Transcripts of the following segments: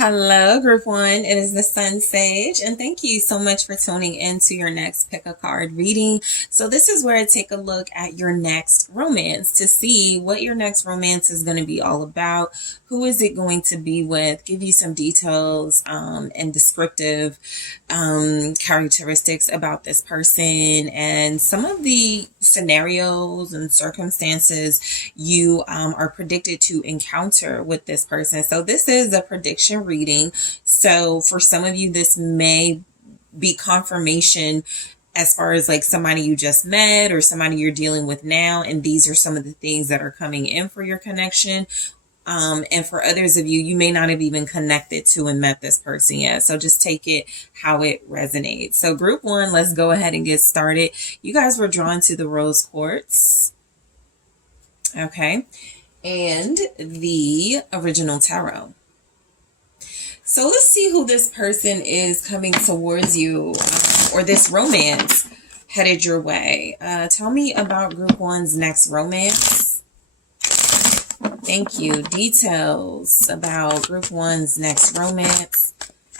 Hello, group one. It is the Sun Sage, and thank you so much for tuning in to your next pick a card reading. So, this is where I take a look at your next romance to see what your next romance is going to be all about. Who is it going to be with? Give you some details and descriptive characteristics about this person and some of the scenarios and circumstances you are predicted to encounter with this person. So, this is a prediction reading. So for some of you, this may be confirmation as far as like somebody you just met or somebody you're dealing with now. And these are some of the things that are coming in for your connection. And for others of you, you may not have even connected to and met this person yet. So just take it how it resonates. So group one, let's go ahead and get started. You guys were drawn to the rose quartz. Okay. And the original tarot. So let's see who this person is coming towards you or this romance headed your way. Tell me about group one's next romance. Thank you. Details about group one's next romance.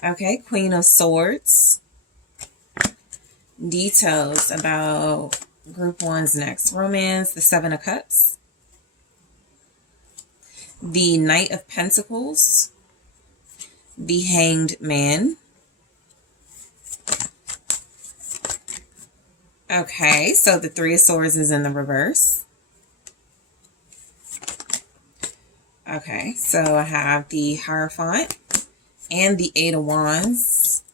Okay, Queen of Swords. Details about group one's next romance. The Seven of Cups. The Knight of Pentacles. The Hanged Man. Okay, so the Three of Swords is in the reverse. Okay, so I have the Hierophant and the Eight of Wands.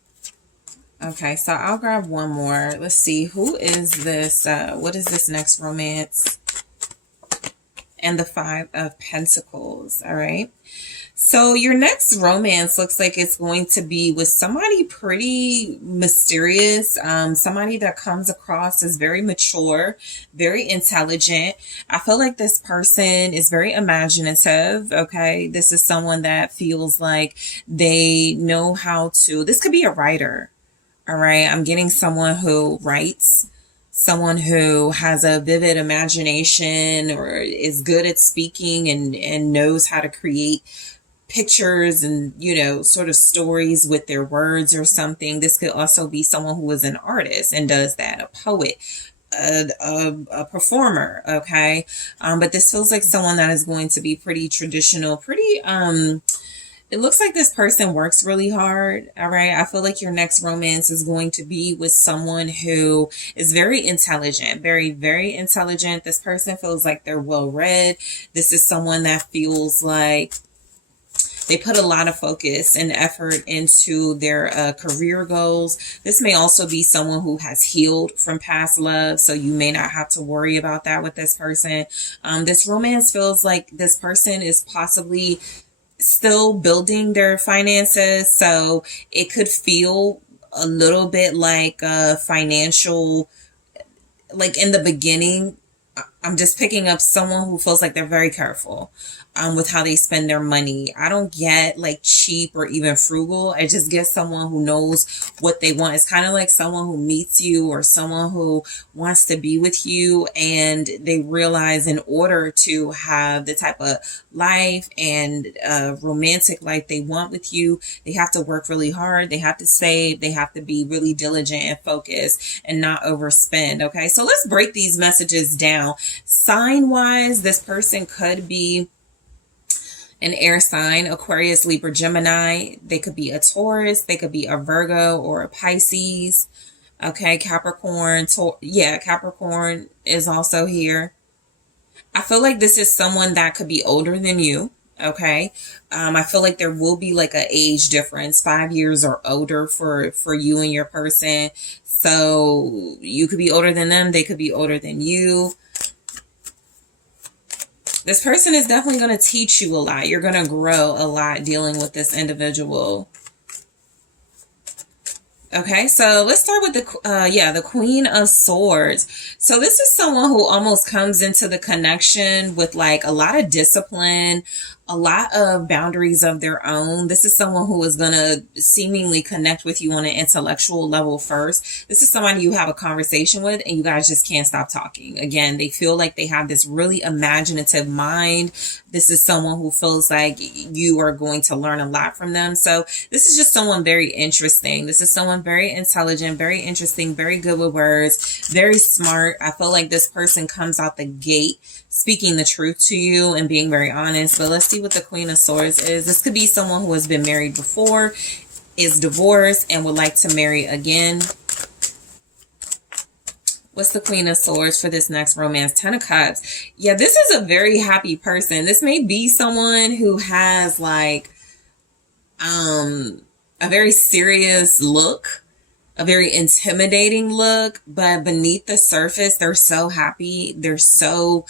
Okay, so I'll grab one more. Let's see, who is this? What is this next romance? And the Five of Pentacles, all right? So your next romance looks like it's going to be with somebody pretty mysterious, somebody that comes across as very mature, very intelligent. I feel like this person is very imaginative, okay? This is someone that feels like they know how to, this could be a writer, all right? I'm getting someone who writes, someone who has a vivid imagination or is good at speaking and knows how to create pictures and, you know, sort of stories with their words or something. This could also be someone who is an artist and does that, a poet, a performer, okay? But this feels like someone that is going to be pretty traditional, pretty, it looks like this person works really hard, all right? I feel like your next romance is going to be with someone who is very intelligent, very, very intelligent. This person feels like they're well-read. This is someone that feels like they put a lot of focus and effort into their career goals. This may also be someone who has healed from past love, so you may not have to worry about that with this person. This romance feels like this person is possibly still building their finances, so it could feel a little bit like a financial, like in the beginning. I'm just picking up someone who feels like they're very careful with how they spend their money. I don't get like cheap or even frugal. I just get someone who knows what they want. It's kind of like someone who meets you or someone who wants to be with you, and they realize in order to have the type of life and romantic life they want with you, they have to work really hard. They have to save. They have to be really diligent and focused and not overspend. Okay, so let's break these messages down. Sign wise, this person could be an air sign, Aquarius, Libra, Gemini. They could be a Taurus. They could be a Virgo or a Pisces. Okay, Capricorn. Capricorn is also here. I feel like this is someone that could be older than you. Okay. I feel like there will be like an age difference, 5 years or older for you and your person. So you could be older than them. They could be older than you. This person is definitely going to teach you a lot. You're going to grow a lot dealing with this individual. Okay, so let's start with the Queen of Swords. So this is someone who almost comes into the connection with like a lot of discipline, a lot of boundaries of their own. This is someone who is going to seemingly connect with you on an intellectual level first. This is somebody you have a conversation with and you guys just can't stop talking. Again, they feel like they have this really imaginative mind. This is someone who feels like you are going to learn a lot from them. So this is just someone very interesting. This is someone very intelligent, very interesting, very good with words, very smart. I feel like this person comes out the gate speaking the truth to you and being very honest. But let's see what the Queen of Swords is. This could be someone who has been married before, is divorced, and would like to marry again. What's the Queen of Swords for this next romance? 10 of Cups. Yeah, this is a very happy person. This may be someone who has like a very serious look, a very intimidating look, but beneath the surface, they're so happy. They're so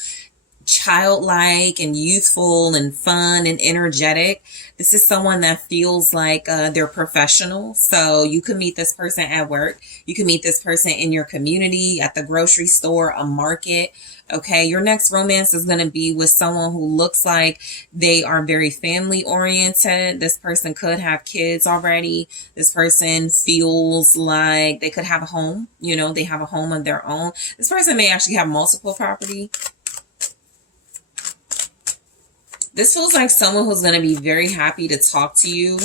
childlike and youthful and fun and energetic. This is someone that feels like they're professional. So you can meet this person at work. You can meet this person in your community, at the grocery store, a market. Okay, your next romance is going to be with someone who looks like they are very family oriented. This person could have kids already. This person feels like they could have a home. You know, they have a home of their own. This person may actually have multiple property. This feels like someone who's going to be very happy to talk to you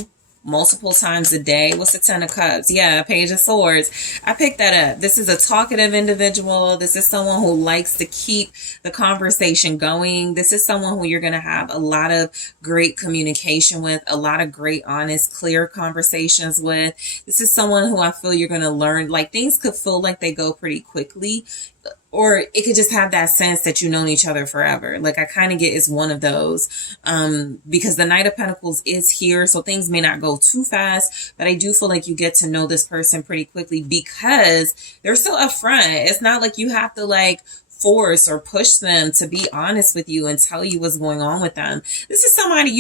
multiple times a day. What's the 10 of Cups? Yeah, Page of Swords. I picked that up. This is a talkative individual. This is someone who likes to keep the conversation going. This is someone who you're going to have a lot of great communication with, a lot of great, honest, clear conversations with. This is someone who I feel you're going to learn, like things could feel like they go pretty quickly, or it could just have that sense that you've known each other forever. Like I kind of get is one of those, because the Knight of Pentacles is here. So things may not go too fast, but I do feel like you get to know this person pretty quickly because they're so upfront. It's not like you have to like force or push them to be honest with you and tell you what's going on with them. This is somebody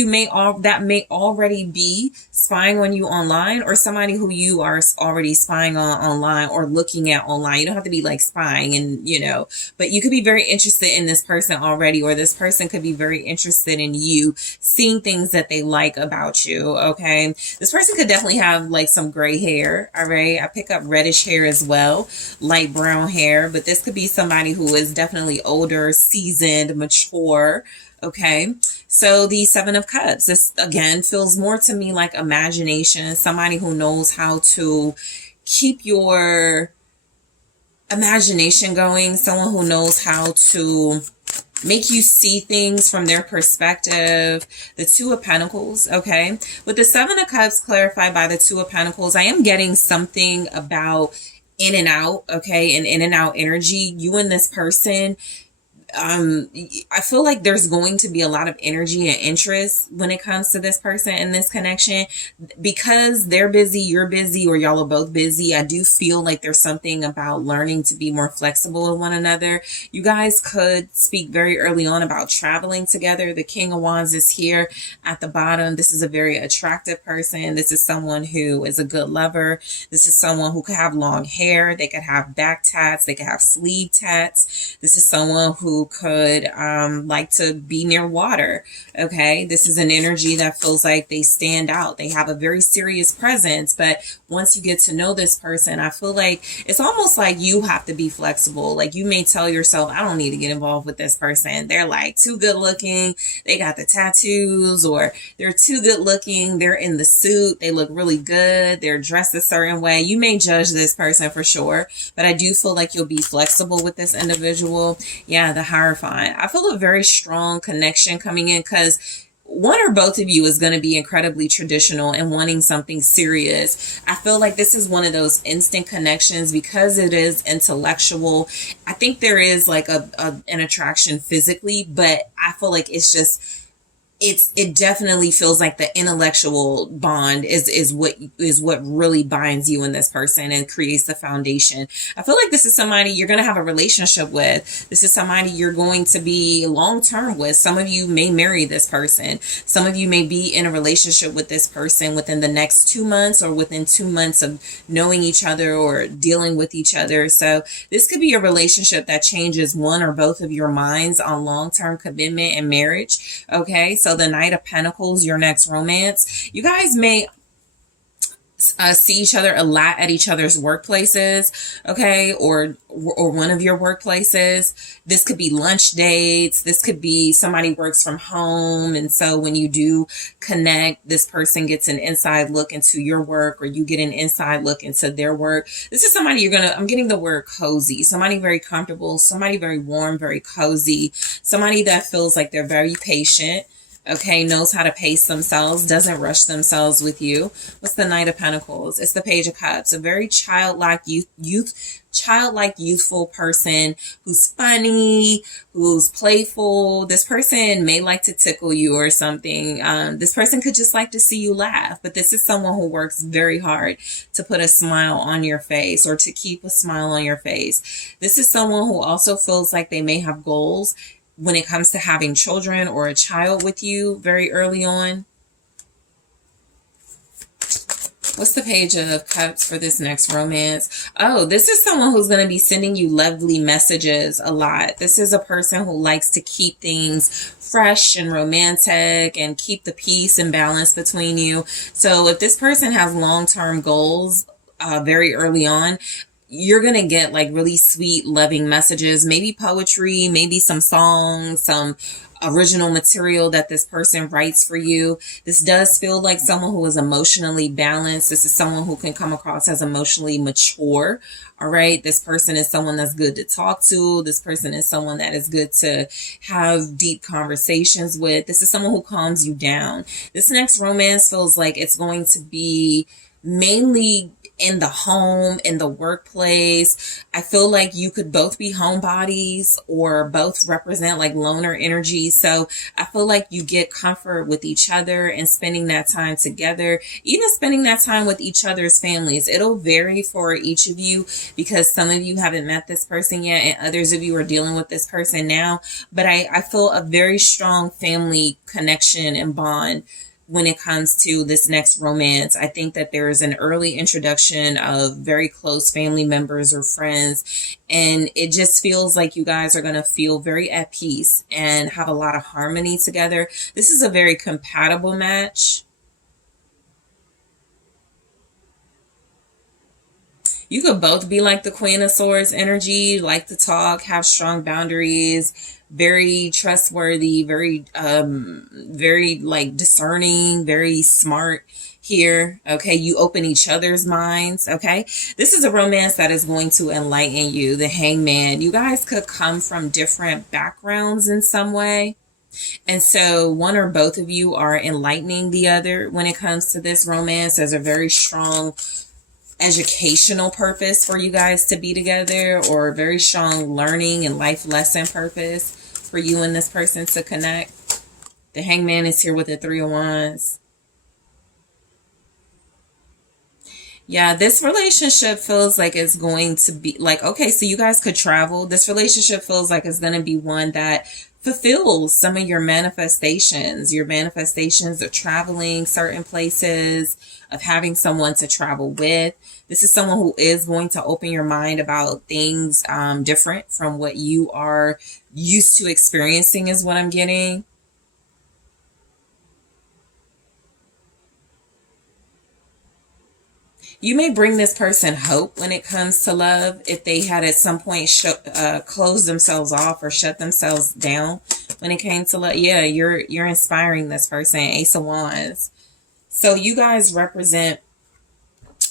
that may already be spying on you online, or somebody who you are already spying on online or looking at online. You don't have to be like spying and, you know, but you could be very interested in this person already, or this person could be very interested in you, seeing things that they like about you. Okay. This person could definitely have like some gray hair. All right. I pick up reddish hair as well, light brown hair, but this could be somebody who is definitely older, seasoned, mature. Okay, so the 7 of Cups, this again feels more to me like imagination, somebody who knows how to keep your imagination going, someone who knows how to make you see things from their perspective. The 2 of Pentacles, okay, with the 7 of Cups clarified by the 2 of Pentacles, I am getting something about in and out, okay, and in and out energy. You and this person, I feel like there's going to be a lot of energy and interest when it comes to this person and this connection, because they're busy, you're busy, or y'all are both busy. I do feel like there's something about learning to be more flexible with one another. You guys could speak very early on about traveling together. The King of Wands is here at the bottom. This is a very attractive person. This is someone who is a good lover. This is someone who could have long hair. They could have back tats. They could have sleeve tats. This is someone who could like to be near water. Okay, this is an energy that feels like they stand out. They have a very serious presence, but once you get to know this person, I feel like it's almost like you have to be flexible. Like you may tell yourself, I don't need to get involved with this person. They're like too good looking. They got the tattoos, or they're too good looking. They're in the suit. They look really good. They're dressed a certain way. You may judge this person for sure, but I do feel like you'll be flexible with this individual. Yeah, the Hierophant. I feel a very strong connection coming in, because one or both of you is going to be incredibly traditional and wanting something serious. I feel like this is one of those instant connections because it is intellectual. I think there is like an attraction physically, but I feel like it's just, it definitely feels like the intellectual bond is what really binds you and this person and creates the foundation. I feel like this is somebody you're going to have a relationship with. This is somebody you're going to be long term with. Some of you may marry this person. Some of you may be in a relationship with this person within the next 2 months, or within 2 months of knowing each other or dealing with each other. So this could be a relationship that changes one or both of your minds on long-term commitment and marriage. Okay, so So the Knight of Pentacles, your next romance, you guys may see each other a lot at each other's workplaces, okay, or one of your workplaces. This could be lunch dates. This could be somebody works from home, and so when you do connect, this person gets an inside look into your work, or you get an inside look into their work. This is somebody I'm getting the word cozy, somebody very comfortable, somebody very warm, very cozy, somebody that feels like they're very patient, okay, knows how to pace themselves, doesn't rush themselves with you. What's the Knight of Pentacles? It's the Page of Cups. A very childlike youthful person who's funny, who's playful. This person may like to tickle you or something. This person could just like to see you laugh, but this is someone who works very hard to put a smile on your face, or to keep a smile on your face. This is someone who also feels like they may have goals when it comes to having children or a child with you very early on. What's the Page of Cups for this next romance? Oh, this is someone who's going to be sending you lovely messages a lot. This is a person who likes to keep things fresh and romantic and keep the peace and balance between you. So if this person has long-term goals very early on, you're going to get like really sweet, loving messages, maybe poetry, maybe some songs, some original material that this person writes for you. This does feel like someone who is emotionally balanced. This is someone who can come across as emotionally mature. All right. This person is someone that's good to talk to. This person is someone that is good to have deep conversations with. This is someone who calms you down. This next romance feels like it's going to be mainly in the home, in the workplace. I feel like you could both be homebodies or both represent like loner energy. So I feel like you get comfort with each other and spending that time together, even spending that time with each other's families. It'll vary for each of you because some of you haven't met this person yet and others of you are dealing with this person now. But I feel a very strong family connection and bond when it comes to this next romance. I think that there is an early introduction of very close family members or friends, and it just feels like you guys are going to feel very at peace and have a lot of harmony together. This is a very compatible match. You could both be like the Queen of Swords energy, like to talk, have strong boundaries, very trustworthy, very like discerning, very smart here. Okay. You open each other's minds. Okay. This is a romance that is going to enlighten you. The Hangman. You guys could come from different backgrounds in some way. And so one or both of you are enlightening the other when it comes to this romance. There's a very strong educational purpose for you guys to be together, or a very strong learning and life lesson purpose for you and this person to connect. The Hangman is here with the Three of Wands. Yeah, this relationship feels like it's going to be like, okay, so you guys could travel. This relationship feels like it's going to be one that fulfills some of your manifestations of traveling certain places, of having someone to travel with. This is someone who is going to open your mind about things different from what you are used to experiencing, is what I'm getting. You may bring this person hope when it comes to love if they had at some point closed themselves off or shut themselves down when it came to love. Yeah, you're inspiring this person. Ace of Wands. So you guys represent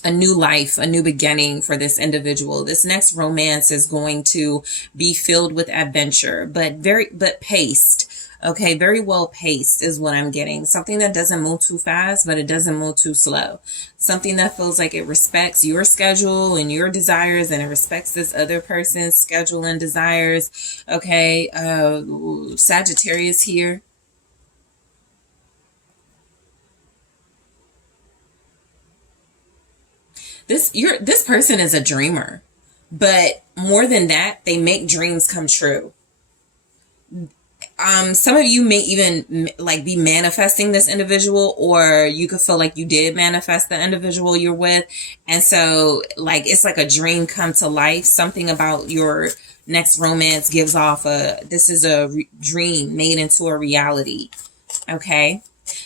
a new life, a new beginning for this individual. This next romance is going to be filled with adventure, but paced. Okay, very well paced is what I'm getting. Something that doesn't move too fast, but it doesn't move too slow. Something that feels like it respects your schedule and your desires, and it respects this other person's schedule and desires. Okay, Sagittarius here. This person is a dreamer, but more than that, they make dreams come true. Some of you may even like be manifesting this individual, or you could feel like you did manifest the individual you're with. And so like, it's like a dream come to life. Something about your next romance gives off this is a dream made into a reality. Okay.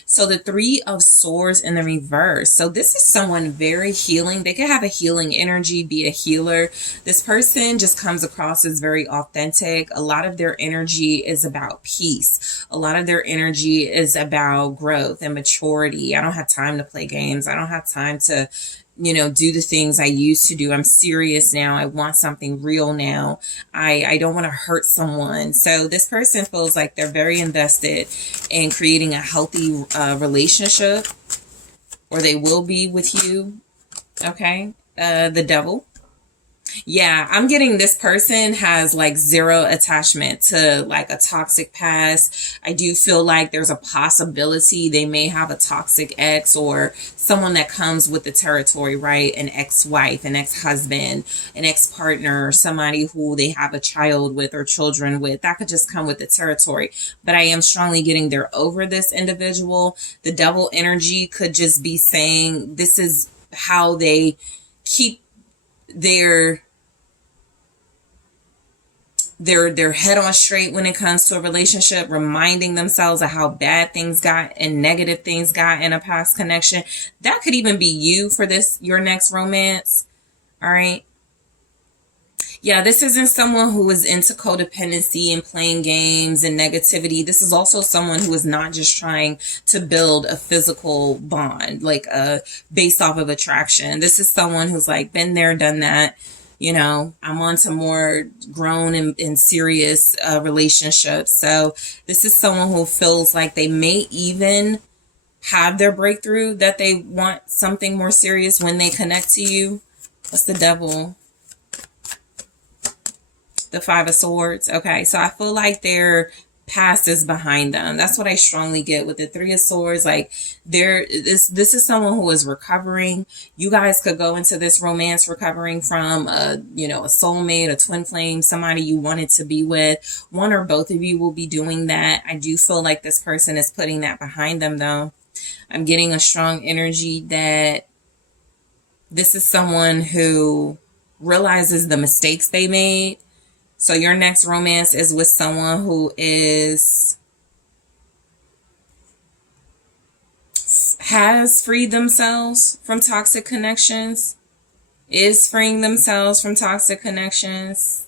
So the Three of Swords in the reverse. So this is someone very healing. They could have a healing energy, be a healer. This person just comes across as very authentic. A lot of their energy is about peace. A lot of their energy is about growth and maturity. I don't have time to play games. I don't have time to, do the things I used to do. I'm serious now. I want something real now. I don't want to hurt someone. So this person feels like they're very invested in creating a healthy relationship, or they will be with you. Okay. The Devil. Yeah, I'm getting this person has like zero attachment to like a toxic past. I do feel like there's a possibility they may have a toxic ex or someone that comes with the territory, right? An ex-wife, an ex-husband, an ex-partner, or somebody who they have a child with or children with. That could just come with the territory. But I am strongly getting they're over this individual. The Devil energy could just be saying this is how they keep their head on straight when it comes to a relationship, reminding themselves of how bad things got and negative things got in a past connection. That could even be you for your next romance. All right. Yeah, this isn't someone who is into codependency and playing games and negativity. This is also someone who is not just trying to build a physical bond, like based off of attraction. This is someone who's like been there, done that. I'm on to more grown and serious relationships. So this is someone who feels like they may even have their breakthrough, that they want something more serious when they connect to you. What's the Devil? The Five of Swords. Okay, so I feel like their past is behind them. That's what I strongly get with the Three of Swords. Like this is someone who is recovering. You guys could go into this romance recovering from a soulmate, a twin flame, somebody you wanted to be with. One or both of you will be doing that. I do feel like this person is putting that behind them though. I'm getting a strong energy that this is someone who realizes the mistakes they made. So your next romance is with someone who has freed themselves from toxic connections, is freeing themselves from toxic connections.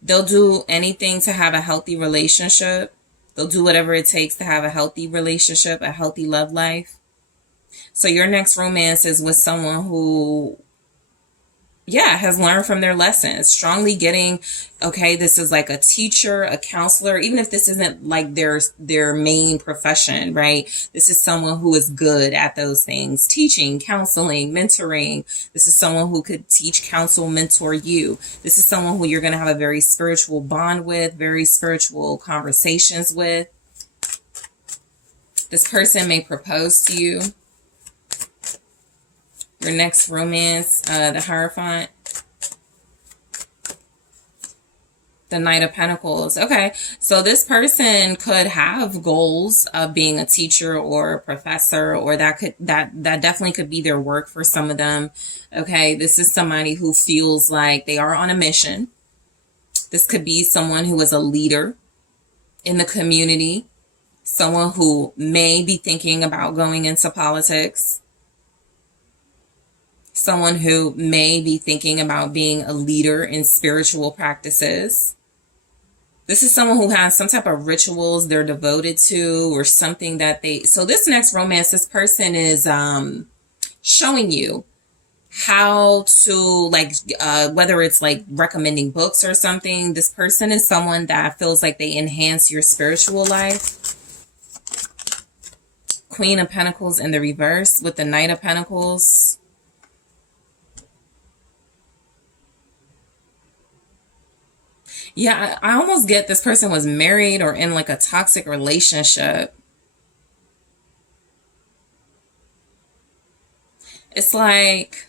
They'll do anything to have a healthy relationship. They'll do whatever it takes to have a healthy relationship, a healthy love life. So your next romance is with someone who has learned from their lessons. Strongly getting, okay, this is like a teacher, a counselor, even if this isn't like their main profession, right? This is someone who is good at those things. Teaching, counseling, mentoring. This is someone who could teach, counsel, mentor you. This is someone who you're going to have a very spiritual bond with, very spiritual conversations with. This person may propose to you. Your next romance, the Hierophant, the Knight of Pentacles. Okay, so this person could have goals of being a teacher or a professor, or that definitely could be their work for some of them. Okay, this is somebody who feels like they are on a mission. This could be someone who is a leader in the community, someone who may be thinking about going into politics. Someone who may be thinking about being a leader in spiritual practices. This is someone who has some type of rituals they're devoted to, or something that so this next romance, this person is showing you how to, like, whether it's like recommending books or something. This person is someone that feels like they enhance your spiritual life. Queen of Pentacles in the reverse with the Knight of Pentacles. Yeah, I almost get this person was married or in like a toxic relationship. It's like,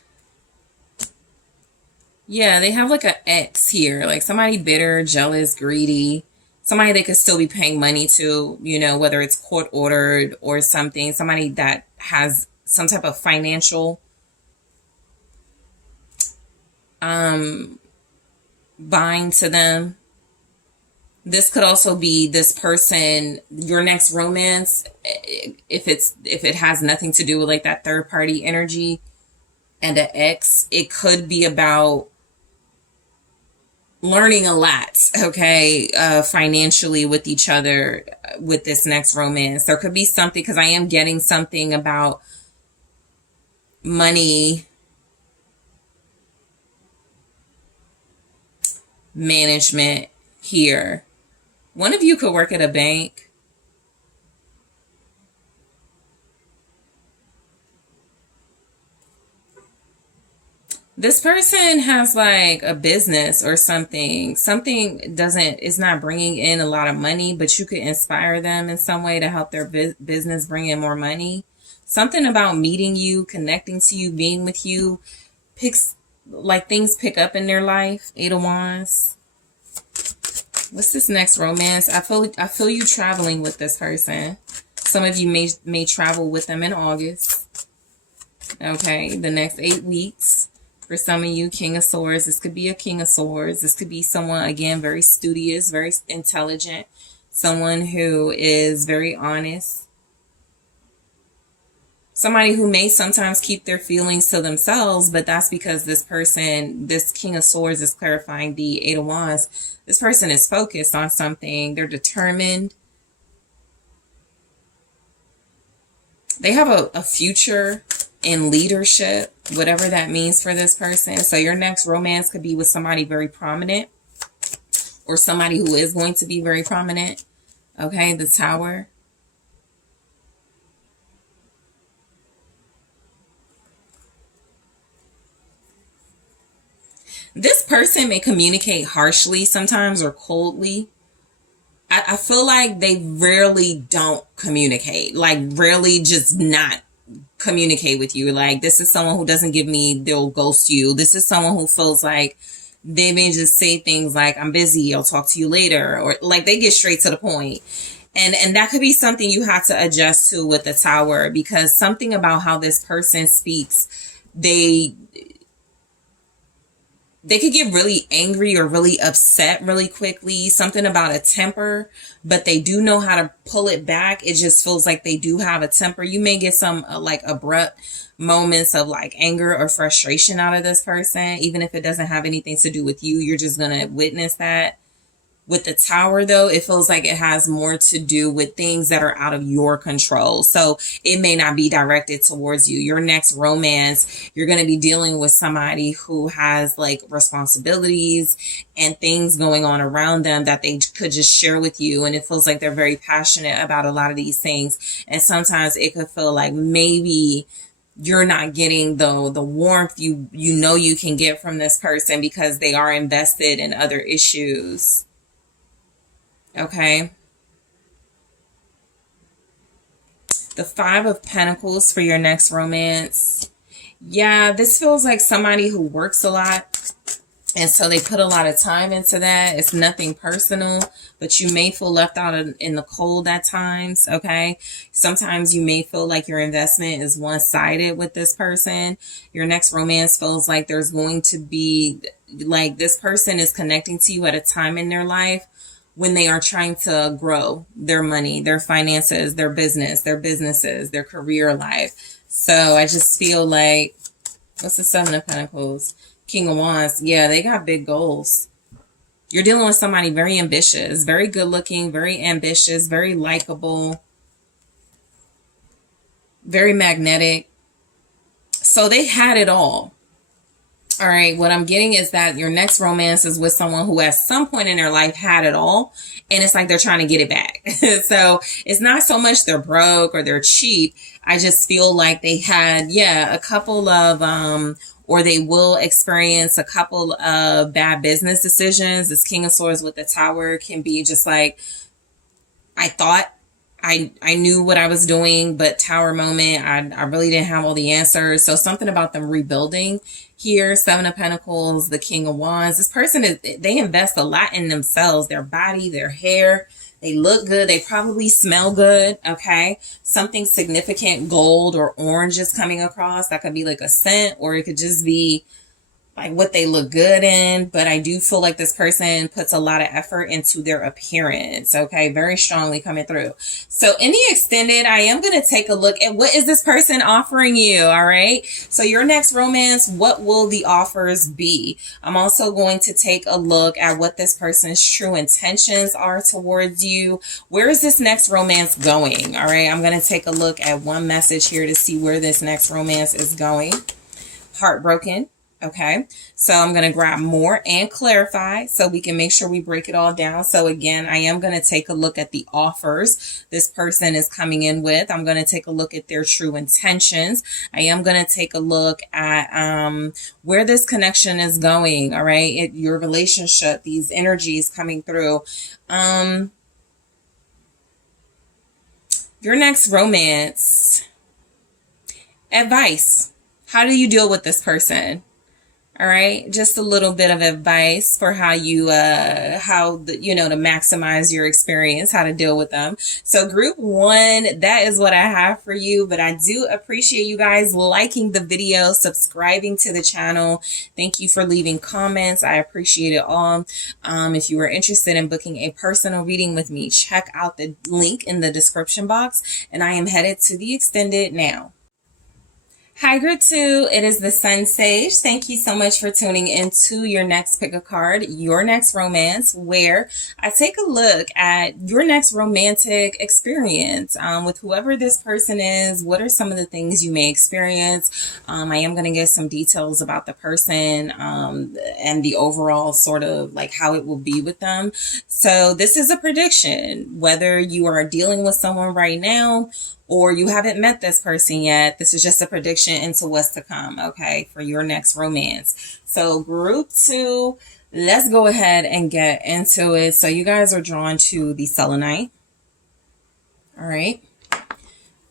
yeah, they have like an ex here, like somebody bitter, jealous, greedy, somebody they could still be paying money to, whether it's court ordered or something, somebody that has some type of financial bind to them. This could also be this person, your next romance, if it has nothing to do with like that third party energy and an ex, it could be about learning a lot, okay, financially with each other with this next romance. There could be something, because I am getting something about money management here. One of you could work at a bank. This person has like a business or something. Something is not bringing in a lot of money, but you could inspire them in some way to help their business bring in more money. Something about meeting you, connecting to you, being with you, things pick up in their life. 8 of Wands. What's this next romance? I feel you traveling with this person. Some of you may travel with them in August. Okay, the next 8 weeks. For some of you, King of Swords. This could be a King of Swords. This could be someone, again, very studious, very intelligent. Someone who is very honest. Somebody who may sometimes keep their feelings to themselves, but that's because this person, this King of Swords is clarifying the 8 of Wands. This person is focused on something. They're determined. They have a future in leadership, whatever that means for this person. So your next romance could be with somebody very prominent or somebody who is going to be very prominent. Okay, the Tower. This person may communicate harshly sometimes or coldly. I feel like they rarely don't communicate, like rarely just not communicate with you. Like, this is someone who doesn't give me, they'll ghost you. This is someone who feels like they may just say things like, I'm busy, I'll talk to you later, or like they get straight to the point. And that could be something you have to adjust to with the Tower, because something about how this person speaks, they could get really angry or really upset really quickly. Something about a temper, but they do know how to pull it back. It just feels like they do have a temper. You may get some like abrupt moments of like anger or frustration out of this person, even if it doesn't have anything to do with you. You're just going to witness that. With the Tower, though, it feels like it has more to do with things that are out of your control. So it may not be directed towards you. Your next romance, you're going to be dealing with somebody who has like responsibilities and things going on around them that they could just share with you. And it feels like they're very passionate about a lot of these things. And sometimes it could feel like maybe you're not getting the warmth you know you can get from this person because they are invested in other issues. Okay. The 5 of Pentacles for your next romance. Yeah, this feels like somebody who works a lot. And so they put a lot of time into that. It's nothing personal, but you may feel left out in the cold at times. Okay. Sometimes you may feel like your investment is one-sided with this person. Your next romance feels like there's going to be like this person is connecting to you at a time in their life when they are trying to grow their money, their finances, their business, their businesses, their career life. So I just feel like, what's the 7 of Pentacles? King of Wands. Yeah, they got big goals. You're dealing with somebody very ambitious, very good looking, very ambitious, very likable, very magnetic. So they had it all. All right, what I'm getting is that your next romance is with someone who at some point in their life had it all, and it's like they're trying to get it back. So it's not so much they're broke or they're cheap. I just feel like they had, a couple of, or they will experience a couple of bad business decisions. This King of Swords with the Tower can be just like, I thought I knew what I was doing, but Tower moment, I really didn't have all the answers. So something about them rebuilding here. 7 of Pentacles, the King of Wands. This person, they invest a lot in themselves, their body, their hair. They look good. They probably smell good. Okay. Something significant, gold or orange is coming across. That could be like a scent, or it could just be like what they look good in, but I do feel like this person puts a lot of effort into their appearance. Okay, very strongly coming through. So in the extended, I am going to take a look at what is this person offering you. All right, so your next romance, what will the offers be? I'm also going to take a look at what this person's true intentions are towards you. Where is this next romance going? All right, I'm going to take a look at one message here to see where this next romance is going. Heartbroken. Okay, so I'm going to grab more and clarify so we can make sure we break it all down. So again, I am going to take a look at the offers this person is coming in with. I'm going to take a look at their true intentions. I am going to take a look at where this connection is going. All right, your relationship, these energies coming through. Your next romance. Advice. How do you deal with this person? All right, just a little bit of advice for how you, to maximize your experience, how to deal with them. So group one, that is what I have for you, but I do appreciate you guys liking the video, subscribing to the channel. Thank you for leaving comments. I appreciate it all. If you are interested in booking a personal reading with me, check out the link in the description box, and I am headed to the extended now. Hi, Group 2. It is the SunSage. Thank you so much for tuning into your next pick a card, your next romance, where I take a look at your next romantic experience with whoever this person is. What are some of the things you may experience? I am going to get some details about the person and the overall sort of like how it will be with them. So this is a prediction, whether you are dealing with someone right now or you haven't met this person yet. This is just a prediction into what's to come, okay, for your next romance. So group 2, let's go ahead and get into it. So you guys are drawn to the selenite, all right,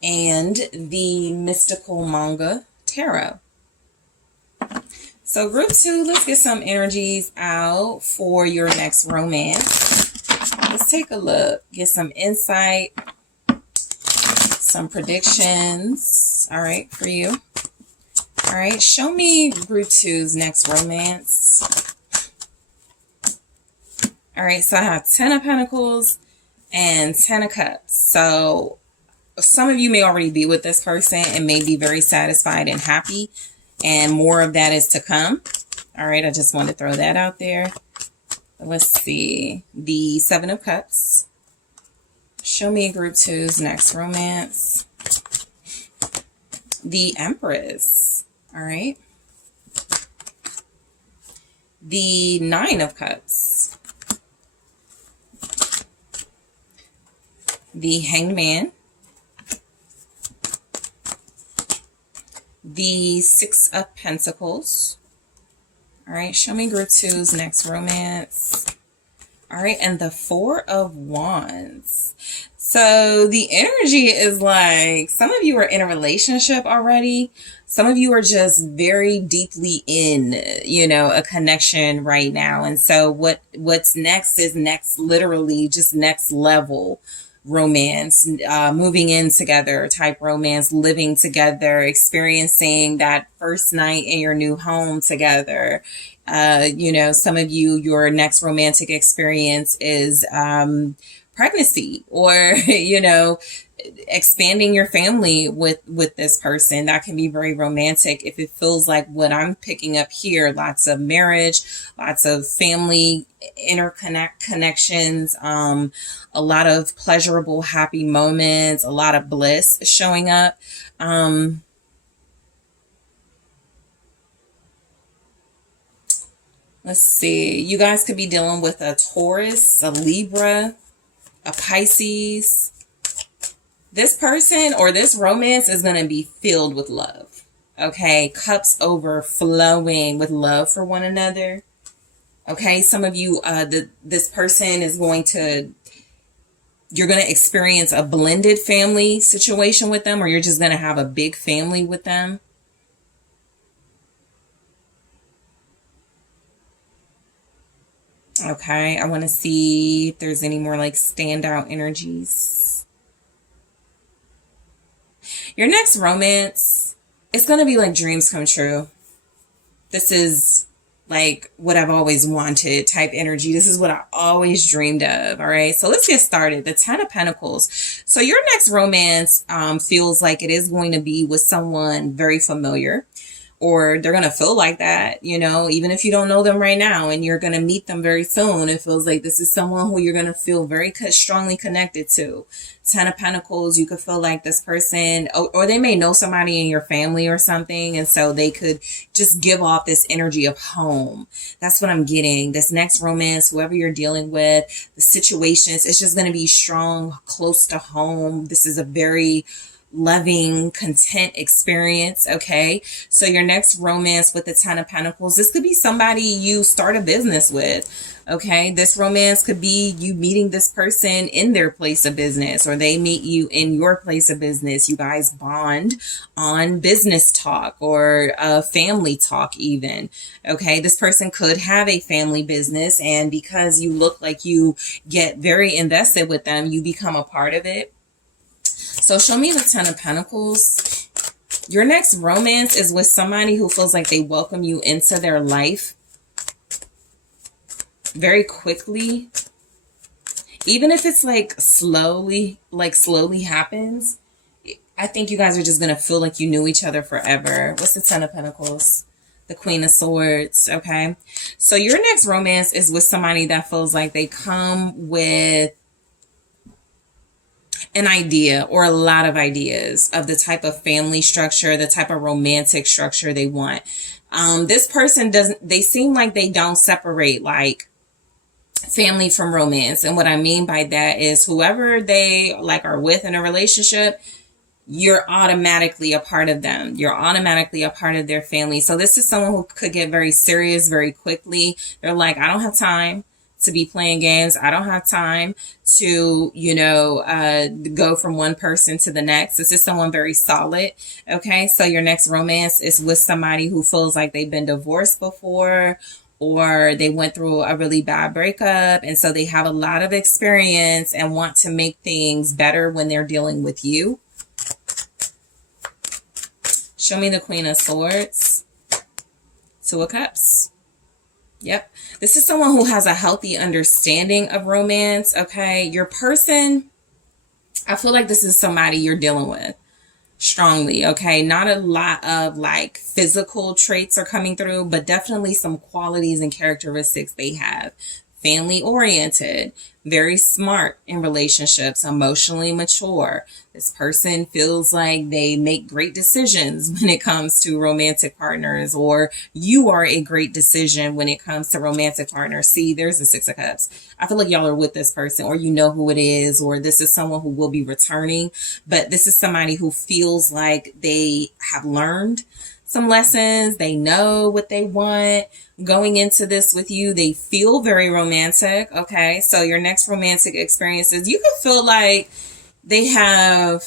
and the mystical manga tarot. So group 2, let's get some energies out for your next romance. Let's take a look, get some insight, some predictions, all right, for you. All right, show me group 2's next romance. All right, so I have 10 of Pentacles and 10 of Cups. So some of you may already be with this person and may be very satisfied and happy, and more of that is to come. All right, I just want to throw that out there. Let's see, the 7 of Cups. Show me group 2's next romance. The Empress. All right. The 9 of Cups. The Hanged Man. The 6 of Pentacles. All right. Show me group 2's next romance. All right, and the 4 of Wands. So the energy is like some of you are in a relationship already. Some of you are just very deeply in, a connection right now. And so what's next is literally just next level romance, moving in together type romance, living together, experiencing that first night in your new home together. Some of you, your next romantic experience is pregnancy or, expanding your family with this person. That can be very romantic if it feels like what I'm picking up here. Lots of marriage, lots of family connections, a lot of pleasurable, happy moments, a lot of bliss showing up. Let's see. You guys could be dealing with a Taurus, a Libra, a Pisces. This person or this romance is going to be filled with love. Okay. Cups overflowing with love for one another. Okay. Some of you, this person is you're going to experience a blended family situation with them, or you're just going to have a big family with them. Okay, I want to see if there's any more like standout energies. Your next romance, it's going to be like dreams come true. This is like what I've always wanted type energy. This is what I always dreamed of. All right. So let's get started. The 10 of Pentacles. So your next romance feels like it is going to be with someone very familiar, or they're going to feel like that, you know, even if you don't know them right now and you're going to meet them very soon. It feels like this is someone who you're going to feel very strongly connected to. 10 of Pentacles, you could feel like this person, or they may know somebody in your family or something. And so they could just give off this energy of home. That's what I'm getting. This next romance, whoever you're dealing with, the situations, it's just going to be strong, close to home. This is a very loving, content experience. Okay. So your next romance with the 10 of Pentacles, this could be somebody you start a business with. Okay. This romance could be you meeting this person in their place of business, or they meet you in your place of business. You guys bond on business talk or family talk even. Okay. This person could have a family business, and because you look like you get very invested with them, you become a part of it. So show me the 10 of Pentacles. Your next romance is with somebody who feels like they welcome you into their life very quickly. Even if it's like slowly happens, I think you guys are just going to feel like you knew each other forever. What's the 10 of Pentacles? The Queen of Swords. Okay. So your next romance is with somebody that feels like they come with an idea or a lot of ideas of the type of family structure, the type of romantic structure they want. This person they seem like they don't separate like family from romance. And what I mean by that is whoever they like are with in a relationship, you're automatically a part of them. You're automatically a part of their family. So this is someone who could get very serious very quickly. They're like, I don't have time to be playing games. I don't have time to, go from one person to the next. This is someone very solid. Okay. So your next romance is with somebody who feels like they've been divorced before, or they went through a really bad breakup. And so they have a lot of experience and want to make things better when they're dealing with you. Show me the Queen of Swords. 2 of Cups. Yep. This is someone who has a healthy understanding of romance. Okay. Your person, I feel like this is somebody you're dealing with strongly. Okay. Not a lot of like physical traits are coming through, but definitely some qualities and characteristics they have. Family oriented, very smart in relationships, emotionally mature. This person feels like they make great decisions when it comes to romantic partners, or you are a great decision when it comes to romantic partners. See, there's the 6 of Cups. I feel like y'all are with this person, or you know who it is, or this is someone who will be returning, but this is somebody who feels like they have learned some lessons. They know what they want going into this with you. They feel very romantic. Okay. So your next romantic experiences, you can feel like they have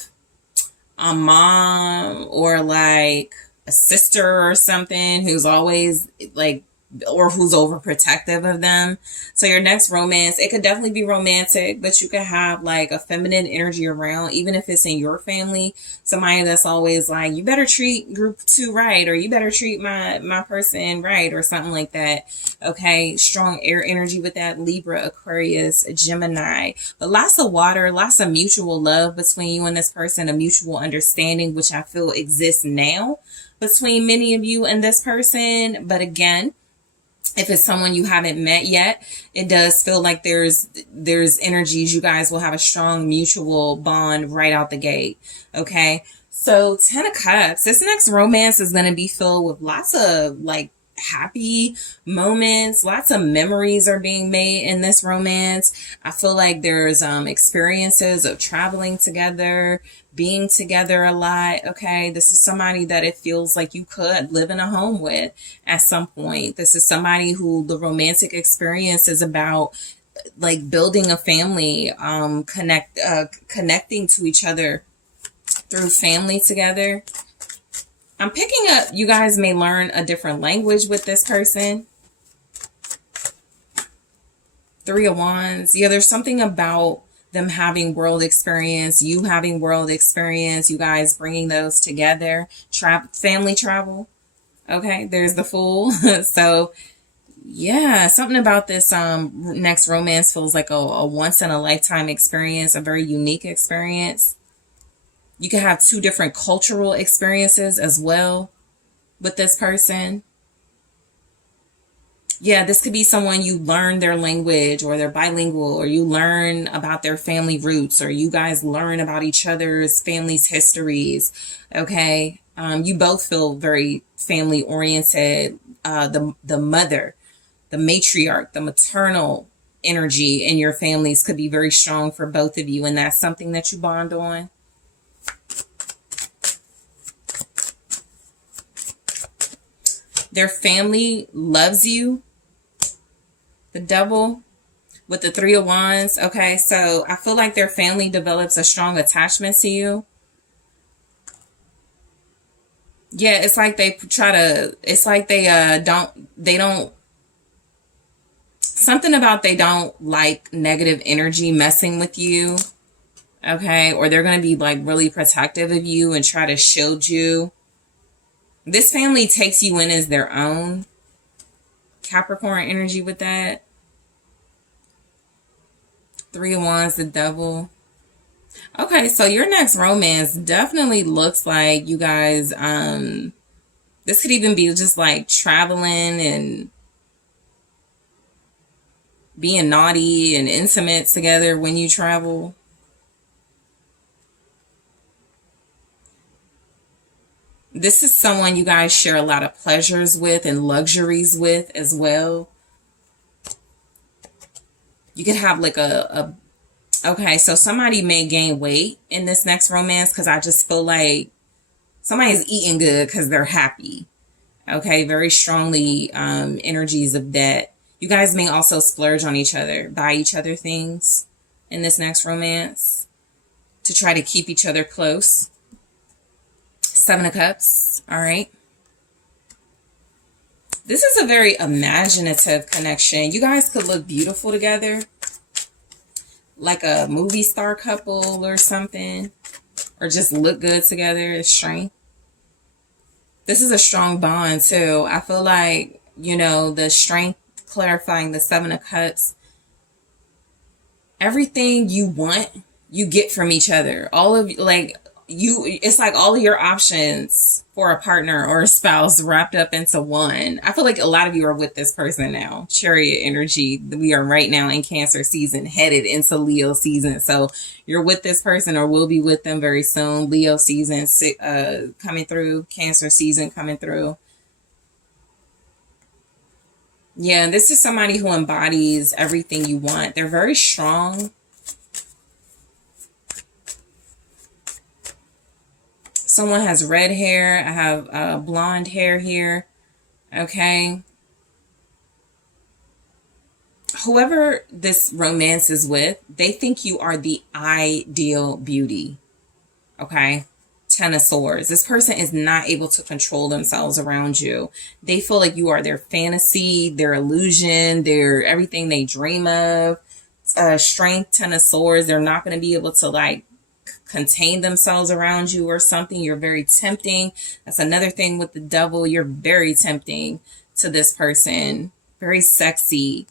a mom or like a sister or something who's always like, or who's overprotective of them. So your next romance, it could definitely be romantic, but you could have like a feminine energy around, even if it's in your family. Somebody that's always like, you better treat group 2 right, or you better treat my person right, or something like that. Okay. Strong air energy with that. Libra, Aquarius, Gemini, but lots of water, lots of mutual love between you and this person, a mutual understanding, which I feel exists now between many of you and this person. But again, if it's someone you haven't met yet, it does feel like there's energies. You guys will have a strong mutual bond right out the gate. Okay. So 10 of Cups, this next romance is going to be filled with lots of like happy moments. Lots of memories are being made in this romance. I feel like there's experiences of traveling together, being together a lot. Okay. This is somebody that it feels like you could live in a home with at some point. This is somebody who the romantic experience is about like building a family, connecting to each other through family together. I'm picking up, you guys may learn a different language with this person. 3 of Wands. Yeah, there's something about them having world experience, you having world experience, you guys bringing those together. Family travel. Okay, there's the Fool. So Yeah, something about this next romance feels like a once in a lifetime experience, a very unique experience. You can have two different cultural experiences as well with this person. Yeah, this could be someone you learn their language, or they're bilingual, or you learn about their family roots, or you guys learn about each other's family's histories. Okay. You both feel very family oriented. The mother, the matriarch, the maternal energy in your families could be very strong for both of you, and that's something that you bond on. Their family loves you. The devil with the Three of Wands. Okay, so I feel like their family develops a strong attachment to you. Yeah, it's like they try to, it's like they don't, something about they don't like negative energy messing with you. Okay, or they're going to be like really protective of you and try to shield you. This family takes you in as their own. Capricorn energy with that. Three of Wands, the devil. Okay, so your next romance definitely looks like you guys, this could even be just like traveling and being naughty and intimate together when you travel. This is someone you guys share a lot of pleasures with and luxuries with as well. You could have like okay, so somebody may gain weight in this next romance because I just feel like somebody's eating good because they're happy. Okay, very strongly energies of that. You guys may also splurge on each other, buy each other things in this next romance to try to keep each other close. Seven of Cups, all right. This is a very imaginative connection. You guys could look beautiful together, like a movie star couple or something, or just look good together. Strength. This is a strong bond too. I feel like, you know, the strength clarifying the Seven of Cups. Everything you want, you get from each other. All of like you, it's like all of your options for a partner or a spouse wrapped up into one. I feel like a lot of you are with this person now. Chariot energy. We are right now in Cancer season, headed into Leo season. So you're with this person or will be with them very soon. Leo season coming through. Cancer season coming through. Yeah, this is somebody who embodies everything you want. They're very strong. Someone has red hair. I have blonde hair here. Okay. Whoever this romance is with, they think you are the ideal beauty. Okay. Ten of Swords. This person is not able to control themselves around you. They feel like you are their fantasy, their illusion, their everything they dream of. Strength, Ten of Swords. They're not going to be able to like contain themselves around you or something. You're very tempting. That's another thing with the devil. You're very tempting to this person. Very sexy.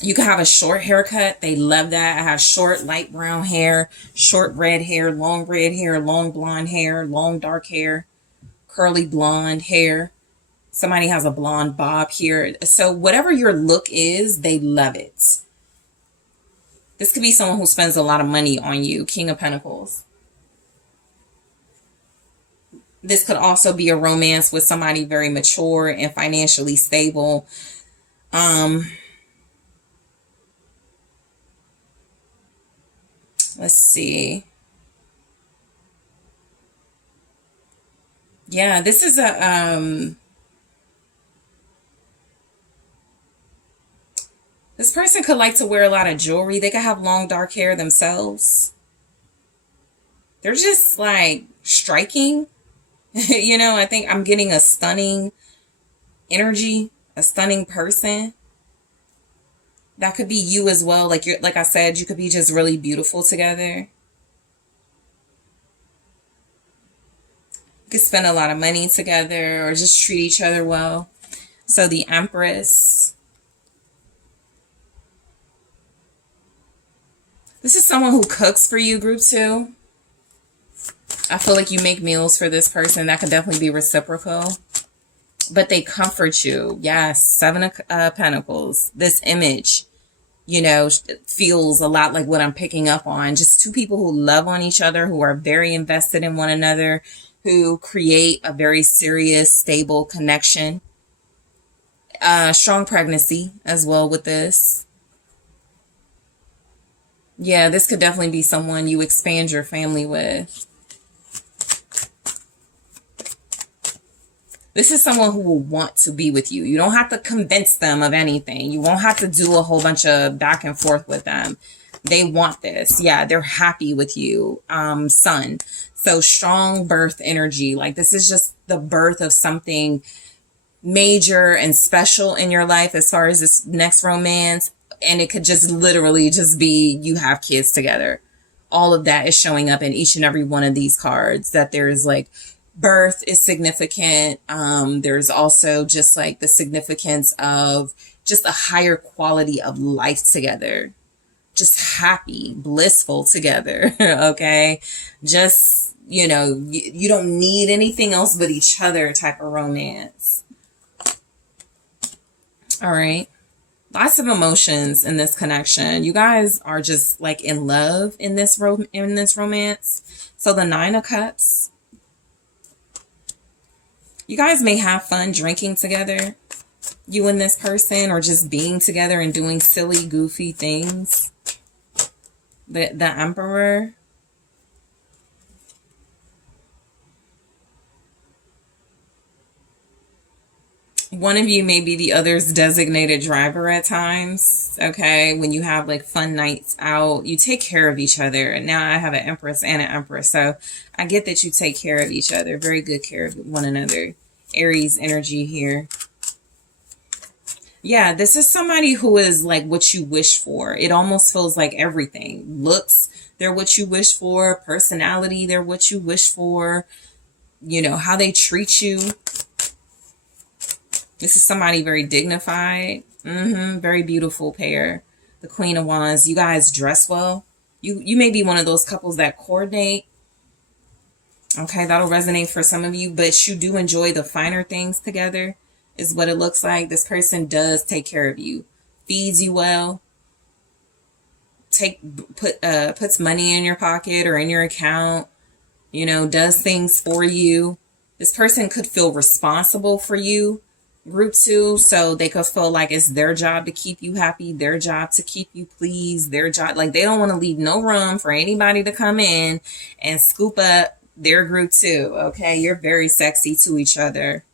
You can have a short haircut. They love that. I have short light brown hair, short red hair, long blonde hair, long dark hair, curly blonde hair. Somebody has a blonde bob here. So whatever your look is, they love it. This could be someone who spends a lot of money on you. King of Pentacles. This could also be a romance with somebody very mature and financially stable. Let's see. Yeah, this is a this person could like to wear a lot of jewelry. They could have long dark hair themselves. They're just like striking. You know, I think I'm getting a stunning energy, a stunning person. That could be you as well. Like you're, like I said, you could be just really beautiful together. You Could spend a lot of money together or just treat each other well. So the Empress. This is someone who cooks for you, group 2. I feel like you make meals for this person. That could definitely be reciprocal. But they comfort you. Yes, 7 of Pentacles. This image, you know, feels a lot like what I'm picking up on. Just two people who love on each other, who are very invested in one another, who create a very serious, stable connection. Strong pregnancy as well with this. Yeah, this could definitely be someone you expand your family with. This is someone who will want to be with you. You don't have to convince them of anything. You won't have to do a whole bunch of back and forth with them. They want this. Yeah, they're happy with you. Sun. So strong birth energy. Like this is just the birth of something major and special in your life as far as this next romance. And it could just literally just be you have kids together. All of that is showing up in each and every one of these cards. That there's like birth is significant. There's also just like the significance of just a higher quality of life together. Just happy, blissful together. Okay. Just, you know, you don't need anything else but each other type of romance. All right. Lots of emotions in this connection. You guys are just like in love in this romance. So the 9 of Cups. You guys may have fun drinking together, you and this person, or just being together and doing silly, goofy things. The Emperor. One of you may be the other's designated driver at times, okay? When you have like fun nights out, you take care of each other. And now I have an Empress and an Empress, so I get that you take care of each other. Very good care of one another. Aries energy here. Yeah, this is somebody who is like what you wish for. It almost feels like everything. Looks, they're what you wish for. Personality, they're what you wish for. You know, how they treat you. This is somebody very dignified. Very beautiful pair. The Queen of Wands. You guys dress well. You may be one of those couples that coordinate. Okay, that'll resonate for some of you. But you do enjoy the finer things together, is what it looks like. This person does take care of you. Feeds you well. Puts money in your pocket or in your account. You know, does things for you. This person could feel responsible for you. Group 2, so they could feel like it's their job to keep you happy, their job to keep you pleased, their job, like they don't want to leave no room for anybody to come in and scoop up their group 2. Okay, you're very sexy to each other,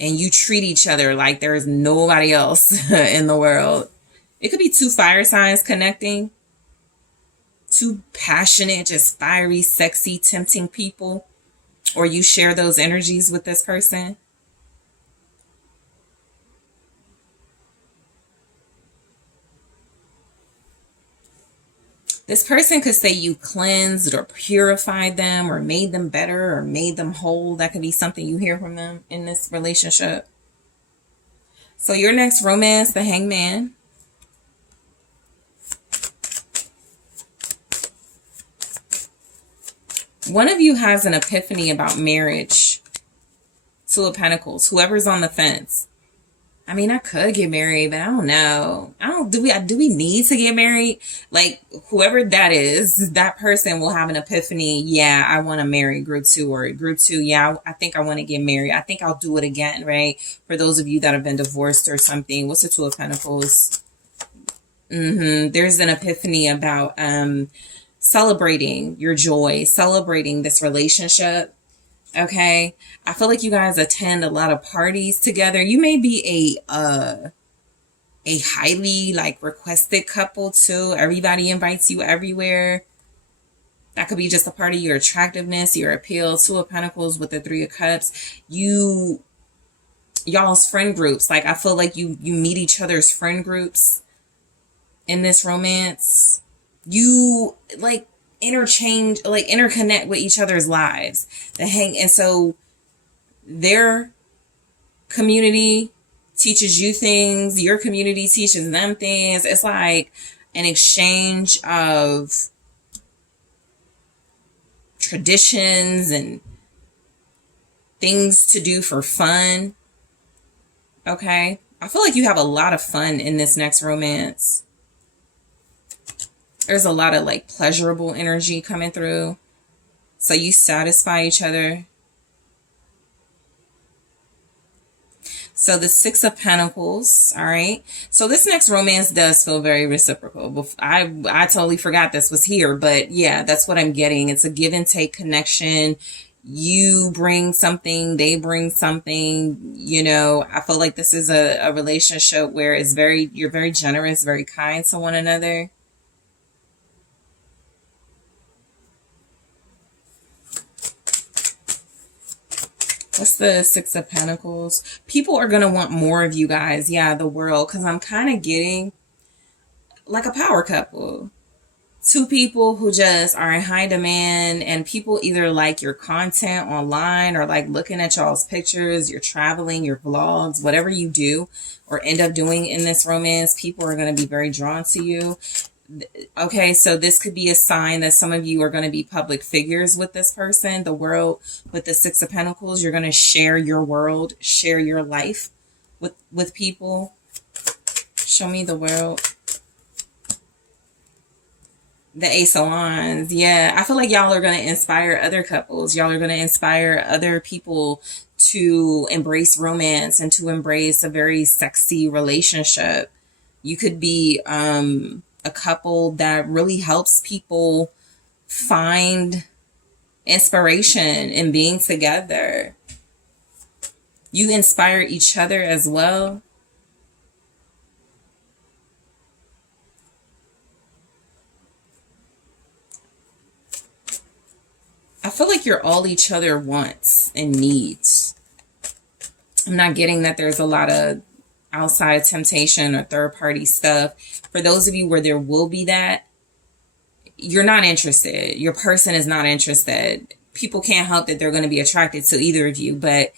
and you treat each other like there is nobody else in the world. It could be 2 fire signs connecting, 2 passionate, just fiery, sexy, tempting people, or you share those energies with this person. This person could say you cleansed or purified them or made them better or made them whole. That could be something you hear from them in this relationship. So your next romance, the Hangman. One of you has an epiphany about marriage. 2 of Pentacles. Whoever's on the fence. I mean, I could get married, but I don't know. Do we need to get married? Like, whoever that is, that person will have an epiphany. Yeah, I want to marry group 2, or group 2. Yeah, I think I want to get married. I think I'll do it again, right? For those of you that have been divorced or something. What's the 2 of Pentacles? There's an epiphany about celebrating your joy, celebrating this relationship. Okay, I feel like you guys attend a lot of parties together. You may be a highly like requested couple too. Everybody invites you everywhere. That could be just a part of your attractiveness, your appeal. 2 of Pentacles with the 3 of Cups. Y'all's friend groups. Like, I feel like you meet each other's friend groups in this romance. You like interconnect with each other's lives. And so their community teaches you things, your community teaches them things. It's like an exchange of traditions and things to do for fun. Okay? I feel like you have a lot of fun in this next romance. There's a lot of like pleasurable energy coming through. So you satisfy each other. So the Six of Pentacles, all right? So this next romance does feel very reciprocal. I totally forgot this was here, but yeah, that's what I'm getting. It's a give and take connection. You bring something, they bring something, you know. I feel like this is a relationship where you're very generous, very kind to one another. What's the Six of Pentacles? People are going to want more of you guys. Yeah, the world. Because I'm kind of getting like a power couple. Two people who just are in high demand, and people either like your content online or like looking at y'all's pictures, your traveling, your vlogs, whatever you do or end up doing in this romance. People are going to be very drawn to you. Okay, so this could be a sign that some of you are going to be public figures with this person. The world with the Six of Pentacles, you're going to share your world, share your life with people. Show me the world. The Ace of Wands. Yeah, I feel like y'all are going to inspire other couples. Y'all are going to inspire other people to embrace romance and to embrace a very sexy relationship. You could be a couple that really helps people find inspiration in being together. You inspire each other as well. I feel like you're all each other wants and needs. I'm not getting that there's a lot of outside temptation or third party stuff. For those of you where there will be that, you're not interested. Your person is not interested. People can't help that they're going to be attracted to either of you, but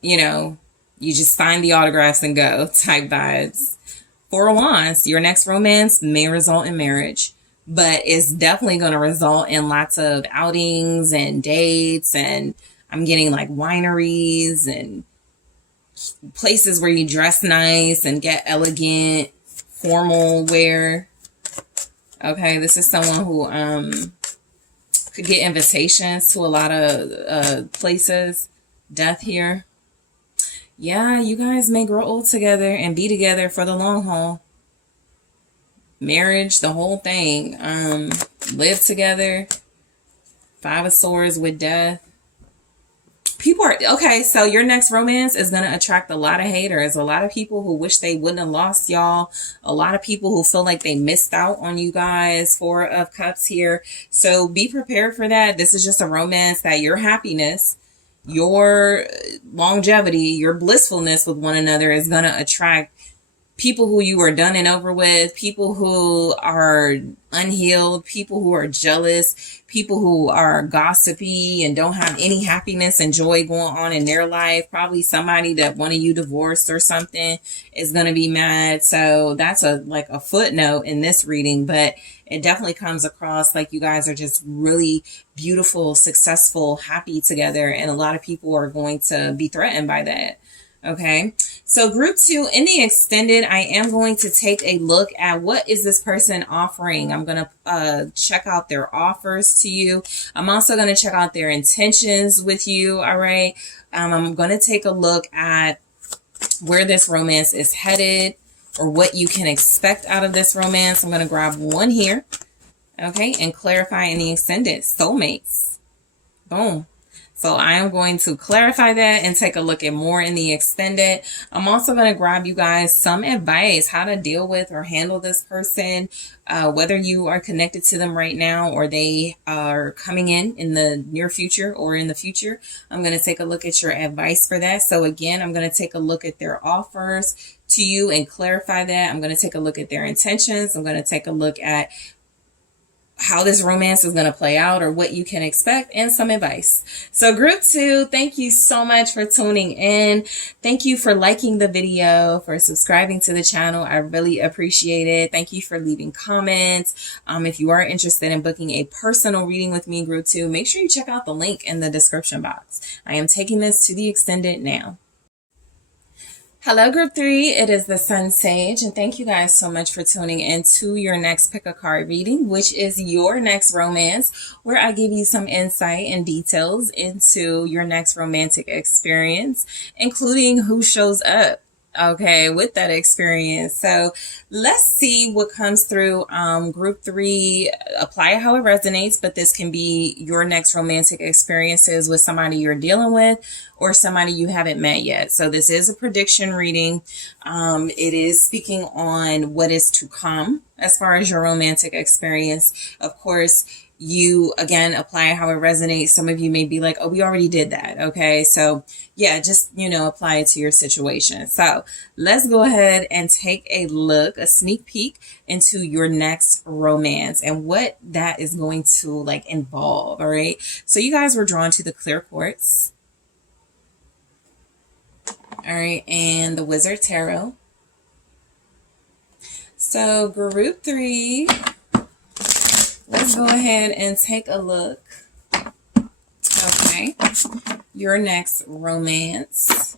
you know, you just sign the autographs and go type vibes. Four of Wands, your next romance may result in marriage, but it's definitely going to result in lots of outings and dates, and I'm getting like wineries and places where you dress nice and get elegant, formal wear. Okay, this is someone who could get invitations to a lot of places. Death here. Yeah, you guys may grow old together and be together for the long haul. Marriage, the whole thing. Live together. Five of Swords with Death. People are, okay, so your next romance is going to attract a lot of haters, a lot of people who wish they wouldn't have lost y'all, a lot of people who feel like they missed out on you guys. Four of Cups here. So be prepared for that. This is just a romance that your happiness, your longevity, your blissfulness with one another is going to attract people who you are done and over with, people who are unhealed, people who are jealous, people who are gossipy and don't have any happiness and joy going on in their life. Probably somebody that one of you divorced or something is going to be mad. So that's like a footnote in this reading, but it definitely comes across like you guys are just really beautiful, successful, happy together. And a lot of people are going to be threatened by that. Okay, so group 2 in the extended, I am going to take a look at what is this person offering. I'm going to check out their offers to you. I'm also going to check out their intentions with you. All right, I'm going to take a look at where this romance is headed or what you can expect out of this romance. I'm going to grab one here. Okay, and clarify in the extended. Soulmates. Boom. So I am going to clarify that and take a look at more in the extended. I'm also going to grab you guys some advice, how to deal with or handle this person, whether you are connected to them right now or they are coming in the near future or in the future. I'm going to take a look at your advice for that. So again, I'm going to take a look at their offers to you and clarify that. I'm going to take a look at their intentions. I'm going to take a look at how this romance is going to play out or what you can expect, and some advice. So group 2, thank you so much for tuning in. Thank you for liking the video, for subscribing to the channel. I really appreciate it. Thank you for leaving comments. If you are interested in booking a personal reading with me, group 2, make sure you check out the link in the description box. I am taking this to the extended now. Hello, group 3. It is the SunSage, and thank you guys so much for tuning in to your next pick a card reading, which is your next romance, where I give you some insight and details into your next romantic experience, including who shows up, okay, with that experience. So let's see what comes through. Group 3, apply it how it resonates, but this can be your next romantic experiences with somebody you're dealing with or somebody you haven't met yet. So this is a prediction reading. It is speaking on what is to come as far as your romantic experience. Of course, you, again, apply it how it resonates. Some of you may be like, oh, we already did that. Okay. So yeah, just, apply it to your situation. So let's go ahead and take a look, a sneak peek into your next romance and what that is going to involve. All right. So you guys were drawn to the clear quartz. All right. And the Wizard Tarot. So group 3, let's go ahead and take a look. Okay. Your next romance.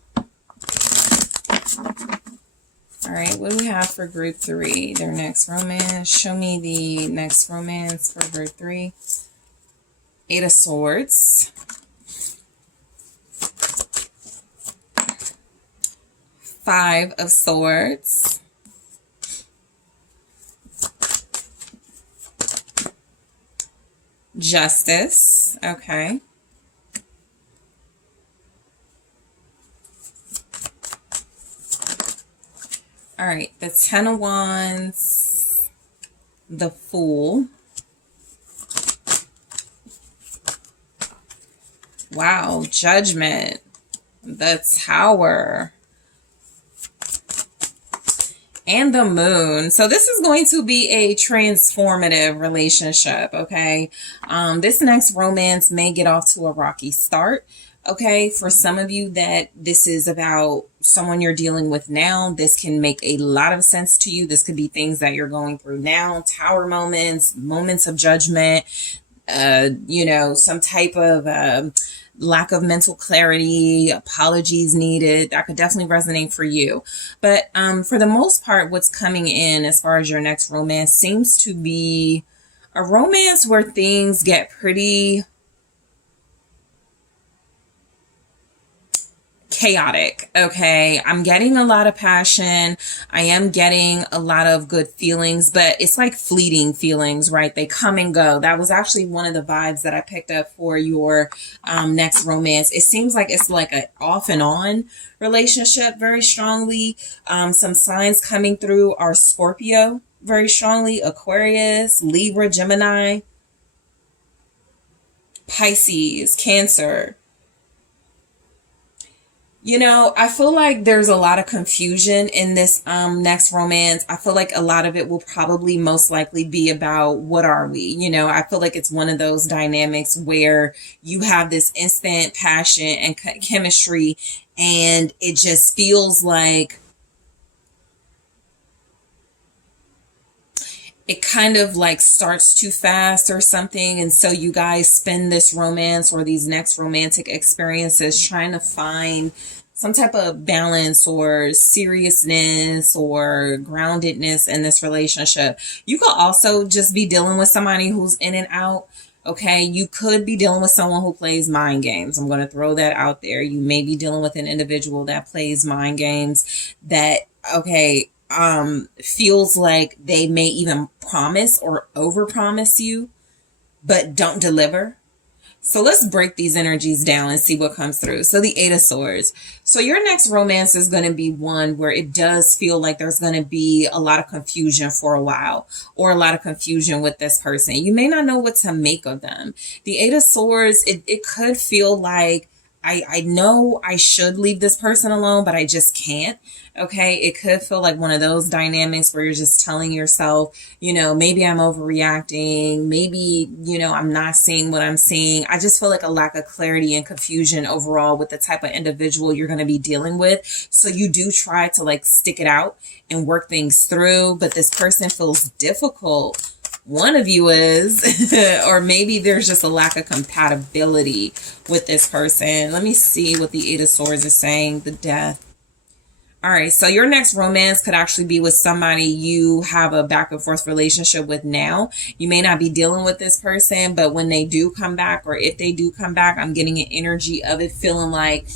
All right. What do we have for group 3? Their next romance. Show me the next romance for group 3. 8 of Swords. 5 of Swords. Justice. Okay. All right. The 10 of Wands. The Fool. Wow. Judgment. The Tower. And the Moon. So this is going to be a transformative relationship, okay? This next romance may get off to a rocky start, okay? For some of you that this is about someone you're dealing with now, this can make a lot of sense to you. This could be things that you're going through now, tower moments, moments of judgment, some type of lack of mental clarity, apologies needed. That could definitely resonate for you. But for the most part, what's coming in as far as your next romance seems to be a romance where things get pretty chaotic. Okay. I'm getting a lot of passion. I am getting a lot of good feelings, but it's like fleeting feelings, right? They come and go. That was actually one of the vibes that I picked up for your next romance. It seems like it's like an off and on relationship very strongly. Some signs coming through are Scorpio very strongly, Aquarius, Libra, Gemini, Pisces, Cancer. I feel like there's a lot of confusion in this next romance. I feel like a lot of it will probably most likely be about what are we? I feel like it's one of those dynamics where you have this instant passion and chemistry, and it just feels like it kind of starts too fast or something. And so you guys spend this romance or these next romantic experiences trying to find some type of balance or seriousness or groundedness in this relationship. You could also just be dealing with somebody who's in and out. Okay. You could be dealing with someone who plays mind games. I'm going to throw that out there. You may be dealing with an individual that plays mind games that, feels like they may even promise or overpromise you, but don't deliver. So let's break these energies down and see what comes through. So the 8 of Swords. So your next romance is going to be one where it does feel like there's going to be a lot of confusion for a while, or a lot of confusion with this person. You may not know what to make of them. The 8 of Swords, it could feel like I know I should leave this person alone, but I just can't. Okay. It could feel like one of those dynamics where you're just telling yourself, you know, maybe I'm overreacting. Maybe, you know, I'm not seeing what I'm seeing. I just feel like a lack of clarity and confusion overall with the type of individual you're going to be dealing with. So you do try to like stick it out and work things through, but this person feels difficult. One of you is, or maybe there's just a lack of compatibility with this person. Let me see what the Eight of Swords is saying. The Death. All right. So your next romance could actually be with somebody you have a back and forth relationship with now. You may not be dealing with this person, but when they do come back, or if they do come back, I'm getting an energy of it feeling like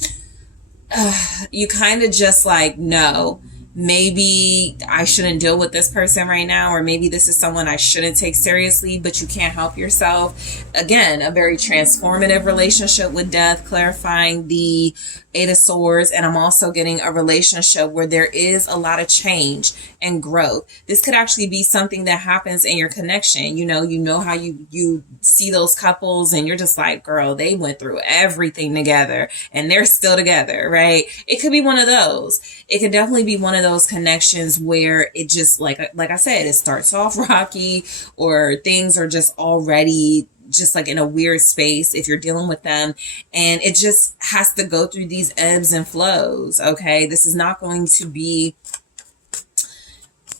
you kind of just like, no, maybe I shouldn't deal with this person right now, or maybe this is someone I shouldn't take seriously, but you can't help yourself. Again, a very transformative relationship with Death, clarifying the Eight of Swords. And I'm also getting a relationship where there is a lot of change and growth. This could actually be something that happens in your connection. You know how you see those couples and you're just like, girl, they went through everything together and they're still together, right? It could be one of those. It could definitely be one of those connections where it just, like I said, it starts off rocky, or things are just already just like in a weird space if you're dealing with them, and it just has to go through these ebbs and flows. Okay, this is not going to be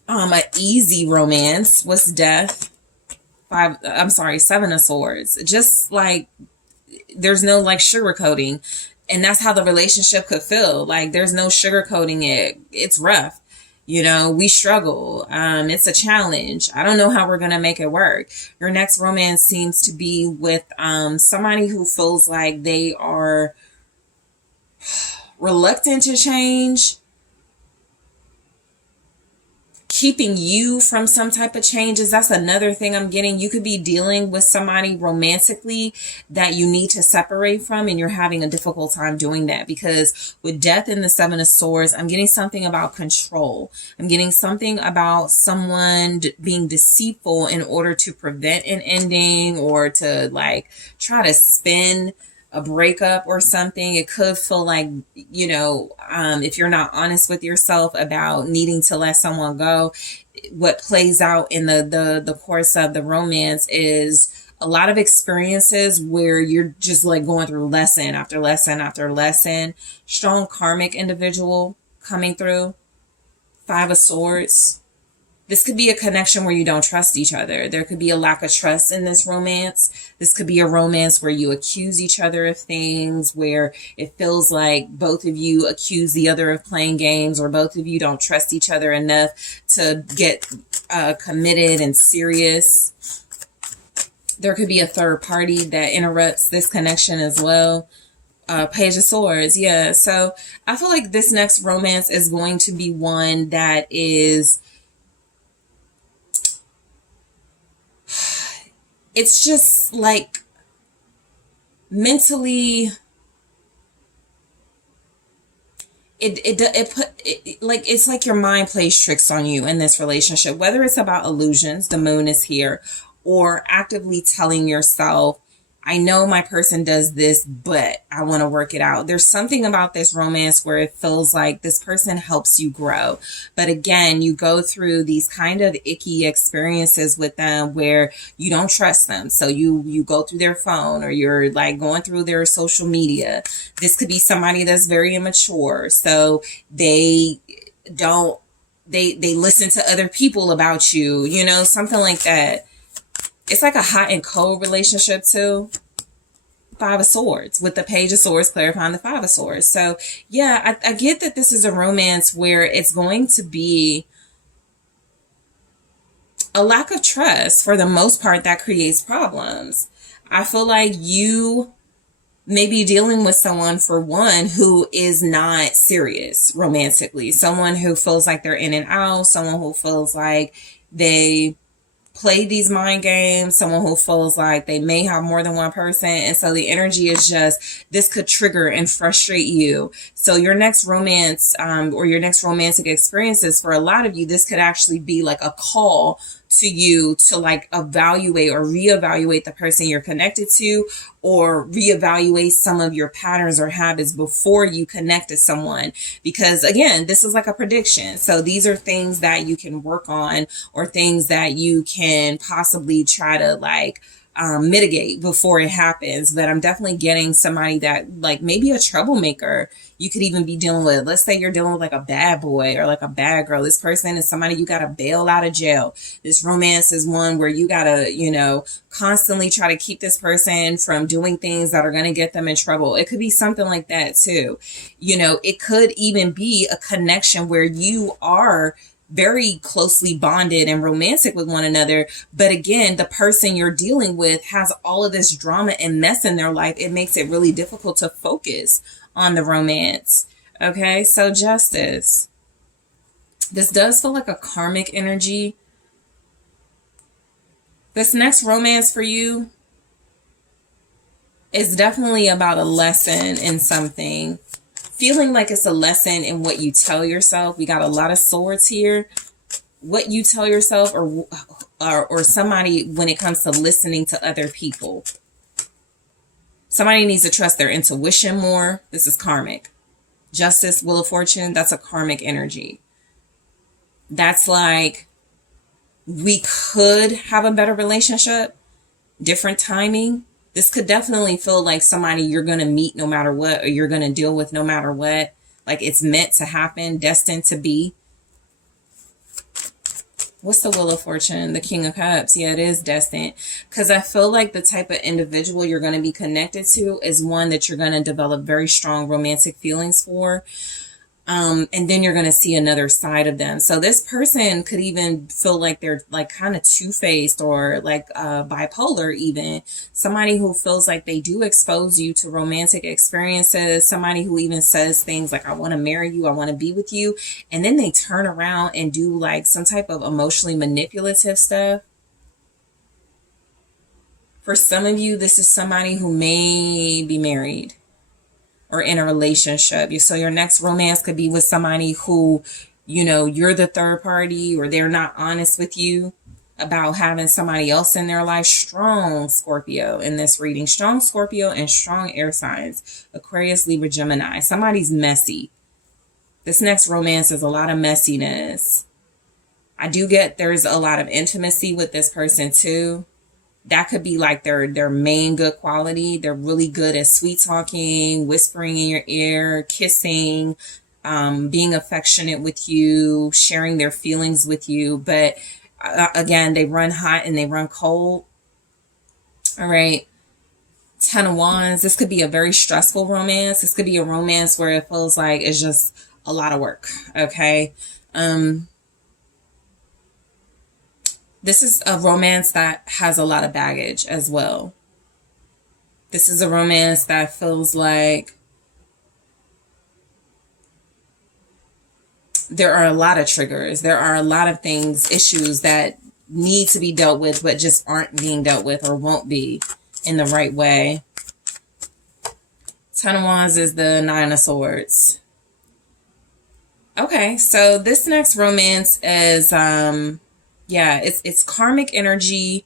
an easy romance. What's Death? Seven of Swords. Just like there's no like sugarcoating, and that's how the relationship could feel. Like there's no sugarcoating it. It's rough. You know, we struggle. It's a challenge. I don't know how we're going to make it work. Your next romance seems to be with somebody who feels like they are reluctant to change, keeping you from some type of changes. That's another thing I'm getting. You could be dealing with somebody romantically that you need to separate from, and you're having a difficult time doing that, because with Death and the Seven of Swords, I'm getting something about control. I'm getting something about someone being deceitful in order to prevent an ending, or to like try to spin a breakup or something. It could feel like, you know, if you're not honest with yourself about needing to let someone go, what plays out in the course of the romance is a lot of experiences where you're just like going through lesson after lesson after lesson. Strong karmic individual coming through. Five of Swords. This could be a connection where you don't trust each other. There could be a lack of trust in this romance. This could be a romance where you accuse each other of things, where it feels like both of you accuse the other of playing games, or both of you don't trust each other enough to get committed and serious. There could be a third party that interrupts this connection as well. Page of Swords. Yeah. So I feel like this next romance is going to be one that is, it's just like mentally, it's like your mind plays tricks on you in this relationship, whether it's about illusions, the moon is here, or actively telling yourself, I know my person does this, but I want to work it out. There's something about this romance where it feels like this person helps you grow. But again, you go through these kind of icky experiences with them where you don't trust them. So you go through their phone, or you're like going through their social media. This could be somebody that's very immature. So they listen to other people about you, you know, something like that. It's like a hot and cold relationship too. Five of Swords, with the Page of Swords clarifying the Five of Swords. So yeah, I get that this is a romance where it's going to be a lack of trust for the most part that creates problems. I feel like you may be dealing with someone, for one, who is not serious romantically. Someone who feels like they're in and out. Someone who feels like they play these mind games, someone who feels like they may have more than one person. And so the energy is just, this could trigger and frustrate you. So your next romance, or your next romantic experiences, for a lot of you, this could actually be like a call to you to like evaluate or reevaluate the person you're connected to, or reevaluate some of your patterns or habits before you connect to someone. Because again, this is like a prediction. So these are things that you can work on, or things that you can possibly try to like mitigate before it happens. But I'm definitely getting somebody that like maybe a troublemaker you could even be dealing with. Let's say you're dealing with like a bad boy or like a bad girl. This person is somebody you got to bail out of jail. This romance is one where you got to, you know, constantly try to keep this person from doing things that are going to get them in trouble. It could be something like that too. You know, it could even be a connection where you are very closely bonded and romantic with one another. But again, the person you're dealing with has all of this drama and mess in their life. It makes it really difficult to focus on the romance. Okay, so Justice. This does feel like a karmic energy. This next romance for you is definitely about a lesson in something. Feeling like it's a lesson in what you tell yourself. We got a lot of swords here. What you tell yourself, or somebody when it comes to listening to other people. Somebody needs to trust their intuition more. This is karmic. Justice, Wheel of Fortune, that's a karmic energy. That's like, we could have a better relationship, different timing. This could definitely feel like somebody you're going to meet no matter what, or you're going to deal with no matter what. Like it's meant to happen, destined to be. What's the Wheel of Fortune? The King of Cups. Yeah, it is destined. Because I feel like the type of individual you're going to be connected to is one that you're going to develop very strong romantic feelings for. And then you're going to see another side of them. So this person could even feel like they're like kind of two-faced, or like bipolar even. Somebody who feels like they do expose you to romantic experiences. Somebody who even says things like, I want to marry you, I want to be with you. And then they turn around and do like some type of emotionally manipulative stuff. For some of you, this is somebody who may be married or in a relationship. So your next romance could be with somebody who, you know, you're the third party, or they're not honest with you about having somebody else in their life. Strong Scorpio in this reading. Strong Scorpio and strong air signs. Aquarius, Libra, Gemini. Somebody's messy. This next romance is a lot of messiness. I do get there's a lot of intimacy with this person too. That could be like their main good quality. They're really good at sweet talking, whispering in your ear, kissing, being affectionate with you, sharing their feelings with you. But again, they run hot and they run cold. All right. 10 of Wands. This could be a very stressful romance. This could be a romance where it feels like it's just a lot of work. Okay. This is a romance that has a lot of baggage as well. This is a romance that feels like there are a lot of triggers. There are a lot of things, issues that need to be dealt with, but just aren't being dealt with or won't be in the right way. 10 of Wands is the 9 of Swords. Okay, so this next romance is... yeah, it's karmic energy.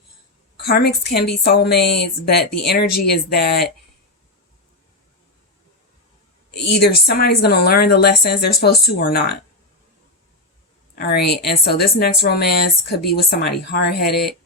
Karmics can be soulmates, but the energy is that either somebody's going to learn the lessons they're supposed to or not. All right. And so this next romance could be with somebody hard-headed.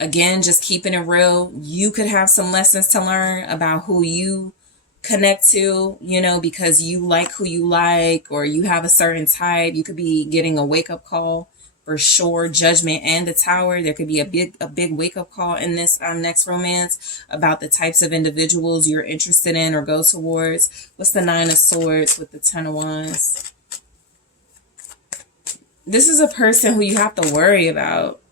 Again, just keeping it real. You could have some lessons to learn about who you connect to, you know, because you like who you like, or you have a certain type. You could be getting a wake-up call. For sure. Judgment and the Tower. There could be a big wake-up call in this next romance about the types of individuals you're interested in or go towards. What's the 9 of Swords with the 10 of Wands? This is a person who you have to worry about.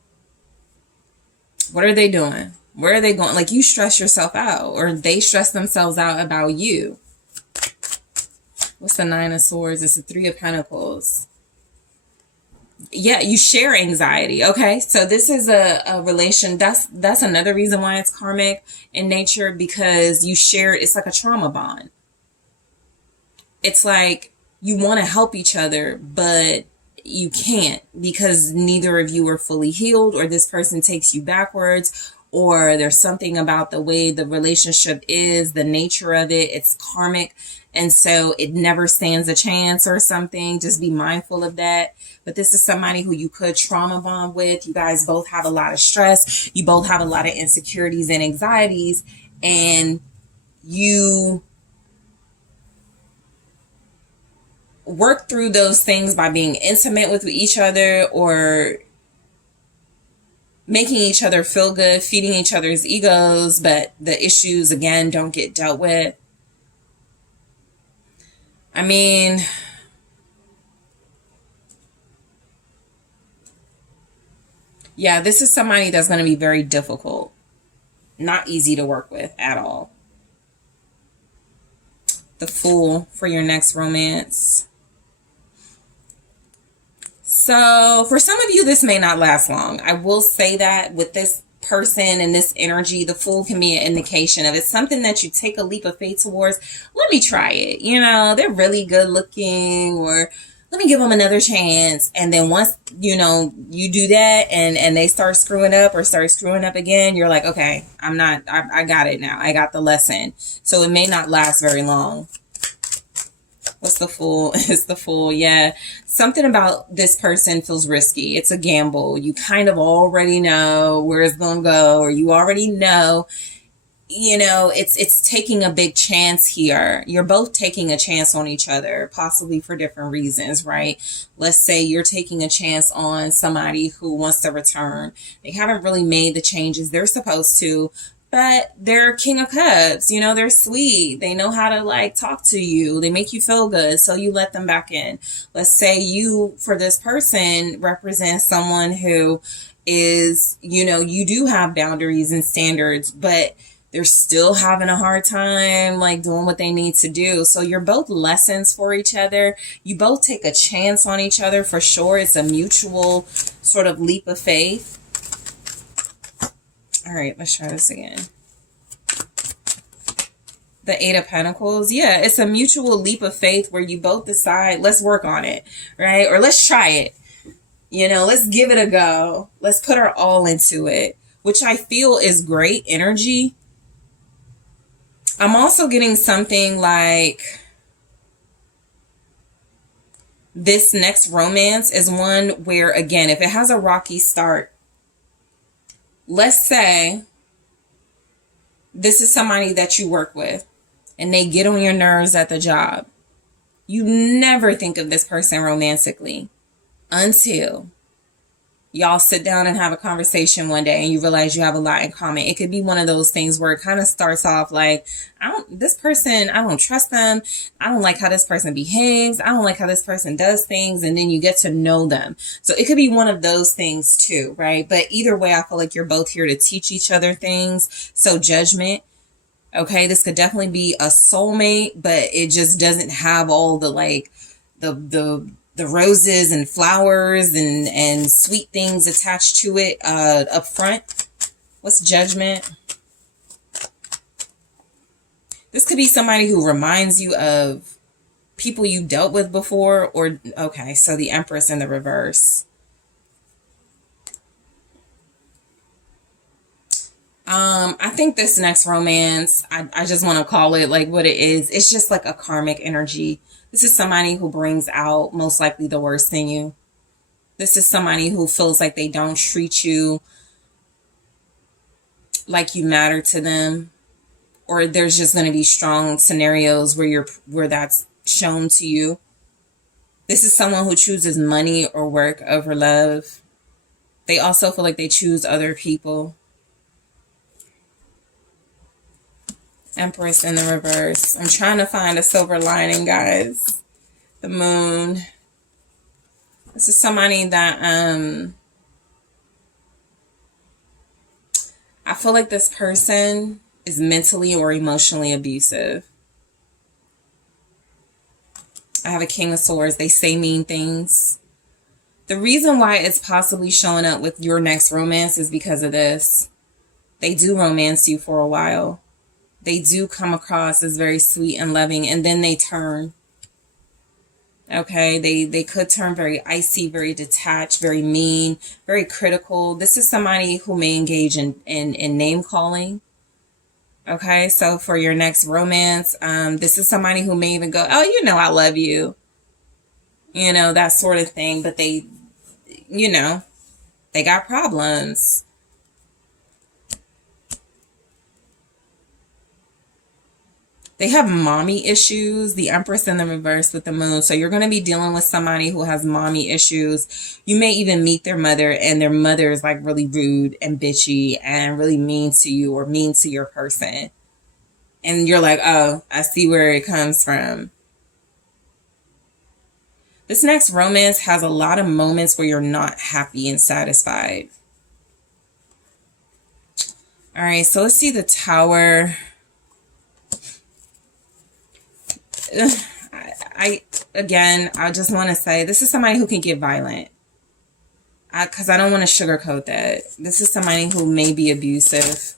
What are they doing? Where are they going? Like, you stress yourself out, or they stress themselves out about you. What's the 9 of Swords? It's the 3 of Pentacles. Yeah, you share anxiety. Okay, so this is a relation. That's another reason why it's karmic in nature, because you share. It's like a trauma bond. It's like you want to help each other, but you can't, because neither of you are fully healed, or this person takes you backwards, or there's something about the way the relationship is, the nature of it, it's karmic, and so it never stands a chance or something. Just be mindful of that. But this is somebody who you could trauma bond with. You guys both have a lot of stress. You both have a lot of insecurities and anxieties, and you work through those things by being intimate with each other, or making each other feel good, feeding each other's egos, but the issues, again, don't get dealt with. I mean, yeah, this is somebody that's going to be very difficult. Not easy to work with at all. The Fool for your next romance. So for some of you, this may not last long. I will say that with this person and this energy, the Fool can be an indication of it's something that you take a leap of faith towards. Let me try it. You know, they're really good looking, or let me give them another chance. And then once, you know, you do that and they start screwing up or start screwing up again, you're like, okay, I got it now. I got the lesson. So it may not last very long. What's the Fool? It's the Fool. Yeah. Something about this person feels risky. It's a gamble. You kind of already know where it's going to go, or you already know, you know, it's taking a big chance here. You're both taking a chance on each other, possibly for different reasons, right? Let's say you're taking a chance on somebody who wants to return. They haven't really made the changes they're supposed to, but they're King of Cups. You know, they're sweet. They know how to like talk to you. They make you feel good. So you let them back in. Let's say you, for this person, represent someone who is, you know, you do have boundaries and standards, but they're still having a hard time like doing what they need to do. So you're both lessons for each other. You both take a chance on each other for sure. It's a mutual sort of leap of faith. All right, let's try this again. The Eight of Pentacles. Yeah, it's a mutual leap of faith where you both decide, let's work on it, right? Or let's try it. You know, let's give it a go. Let's put our all into it, which I feel is great energy. I'm also getting something like this next romance is one where, again, if it has a rocky start, let's say this is somebody that you work with and they get on your nerves at the job. You never think of this person romantically until y'all sit down and have a conversation one day and you realize you have a lot in common. It could be one of those things where it kind of starts off like, I don't trust them. I don't like how this person behaves. I don't like how this person does things. And then you get to know them. So it could be one of those things too, right? But either way, I feel like you're both here to teach each other things. So Judgment. Okay, this could definitely be a soulmate, but it just doesn't have all the like the roses and flowers and sweet things attached to it up front. What's Judgment? This could be somebody who reminds you of people you dealt with before, or, okay, so the Empress in the reverse. I think this next romance, I just want to call it like what it is. It's just like a karmic energy. This is somebody who brings out most likely the worst in you. This is somebody who feels like they don't treat you like you matter to them. Or there's just going to be strong scenarios where that's shown to you. This is someone who chooses money or work over love. They also feel like they choose other people. Empress in the reverse. I'm trying to find a silver lining, guys. The Moon. This is somebody that I feel like this person is mentally or emotionally abusive. I have a King of Swords. They say mean things. The reason why it's possibly showing up with your next romance is because of this. They do romance you for a while. They do come across as very sweet and loving, and then they turn. Okay, they could turn very icy, very detached, very mean, very critical. This is somebody who may engage in name calling. Okay, so for your next romance, this is somebody who may even go, oh, you know, I love you. You know, that sort of thing. But they, you know, they got problems. They have mommy issues, the Empress in the reverse with the moon. So you're going to be dealing with somebody who has mommy issues. You may even meet their mother, and their mother is like really rude and bitchy and really mean to you or mean to your person. And you're like, oh, I see where it comes from. This next romance has a lot of moments where you're not happy and satisfied. All right, so let's see the Tower. I just want to say this is somebody who can get violent. Because I don't want to sugarcoat that. This is somebody who may be abusive.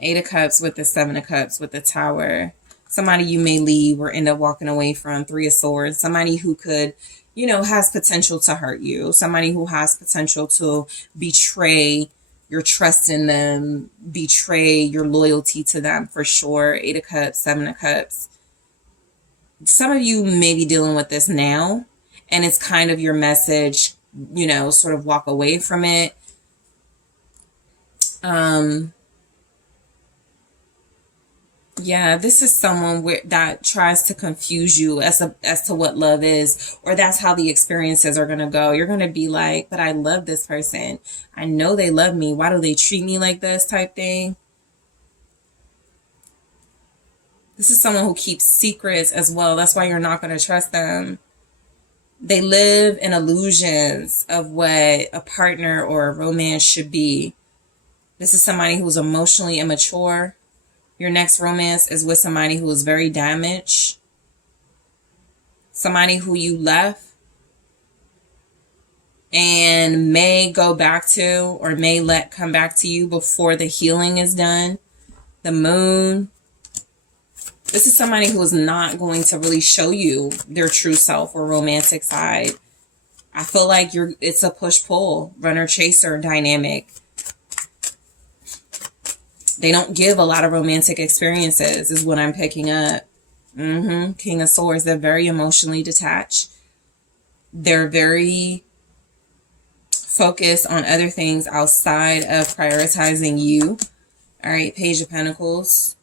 8 of Cups with the 7 of Cups with the Tower. Somebody you may leave or end up walking away from. 3 of Swords. Somebody who could, you know, has potential to hurt you. Somebody who has potential to betray your trust in them, betray your loyalty to them for sure. 8 of Cups, 7 of Cups. Some of you may be dealing with this now, and it's kind of your message, you know, sort of walk away from it. Yeah, this is someone that tries to confuse you as to what love is, or that's how the experiences are going to go. You're going to be like, but I love this person. I know they love me. Why do they treat me like this type thing? This is someone who keeps secrets as well. That's why you're not going to trust them. They live in illusions of what a partner or a romance should be. This is somebody who's emotionally immature. Your next romance is with somebody who is very damaged. Somebody who you left and may go back to or may let come back to you before the healing is done. The Moon. This is somebody who is not going to really show you their true self or romantic side. I feel like it's a push-pull, runner-chaser dynamic. They don't give a lot of romantic experiences is what I'm picking up. King of Swords. They're very emotionally detached. They're very focused on other things outside of prioritizing you. All right, Page of Pentacles.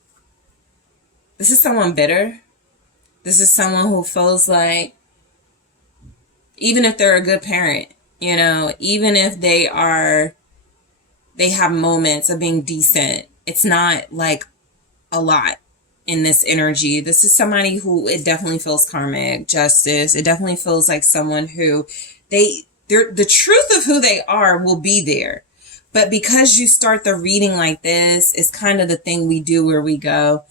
This is someone bitter. This is someone who feels like, even if they're a good parent, you know, even if they have moments of being decent, it's not like a lot in this energy. This is somebody who it definitely feels karmic, justice. It definitely feels like someone who the truth of who they are will be there. But because you start the reading like this, it's kind of the thing we do where we go,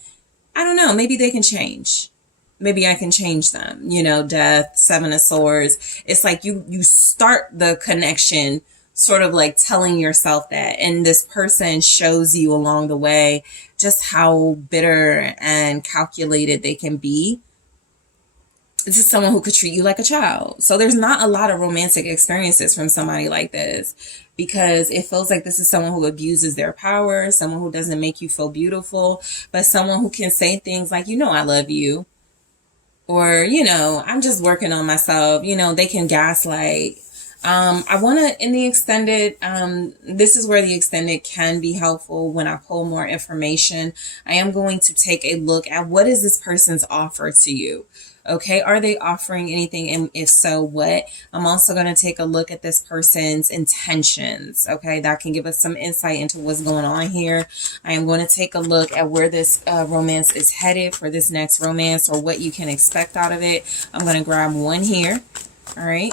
I don't know, maybe they can change. Maybe I can change them. You know, Death, 7 of Swords. It's like you start the connection sort of like telling yourself that. And this person shows you along the way just how bitter and calculated they can be. This is someone who could treat you like a child. So there's not a lot of romantic experiences from somebody like this, because it feels like this is someone who abuses their power, someone who doesn't make you feel beautiful, but someone who can say things like, you know, I love you. Or, you know, I'm just working on myself. You know, they can gaslight. I want to, in the extended, this is where the extended can be helpful when I pull more information. I am going to take a look at what is this person's offer to you. Okay, are they offering anything? And if so, what? I'm also going to take a look at this person's intentions. Okay, that can give us some insight into what's going on here. I am going to take a look at where this romance is headed for this next romance, or what you can expect out of it. I'm going to grab one here. All right.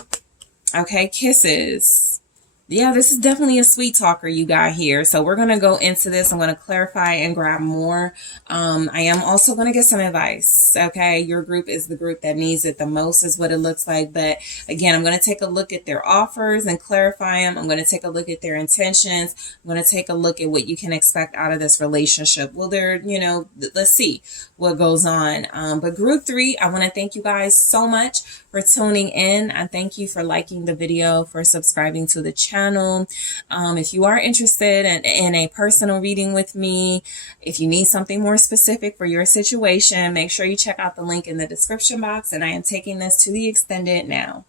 Okay, Kisses. Yeah, this is definitely a sweet talker you got here. So we're going to go into this. I'm going to clarify and grab more. I am also going to get some advice. Okay. Your group is the group that needs it the most is what it looks like. But again, I'm going to take a look at their offers and clarify them. I'm going to take a look at their intentions. I'm going to take a look at what you can expect out of this relationship. Will there, let's see what goes on. But group 3, I want to thank you guys so much for tuning in. I thank you for liking the video, for subscribing to the channel. If you are interested in a personal reading with me, if you need something more specific for your situation, make sure you check out the link in the description box. And I am taking this to the extended now.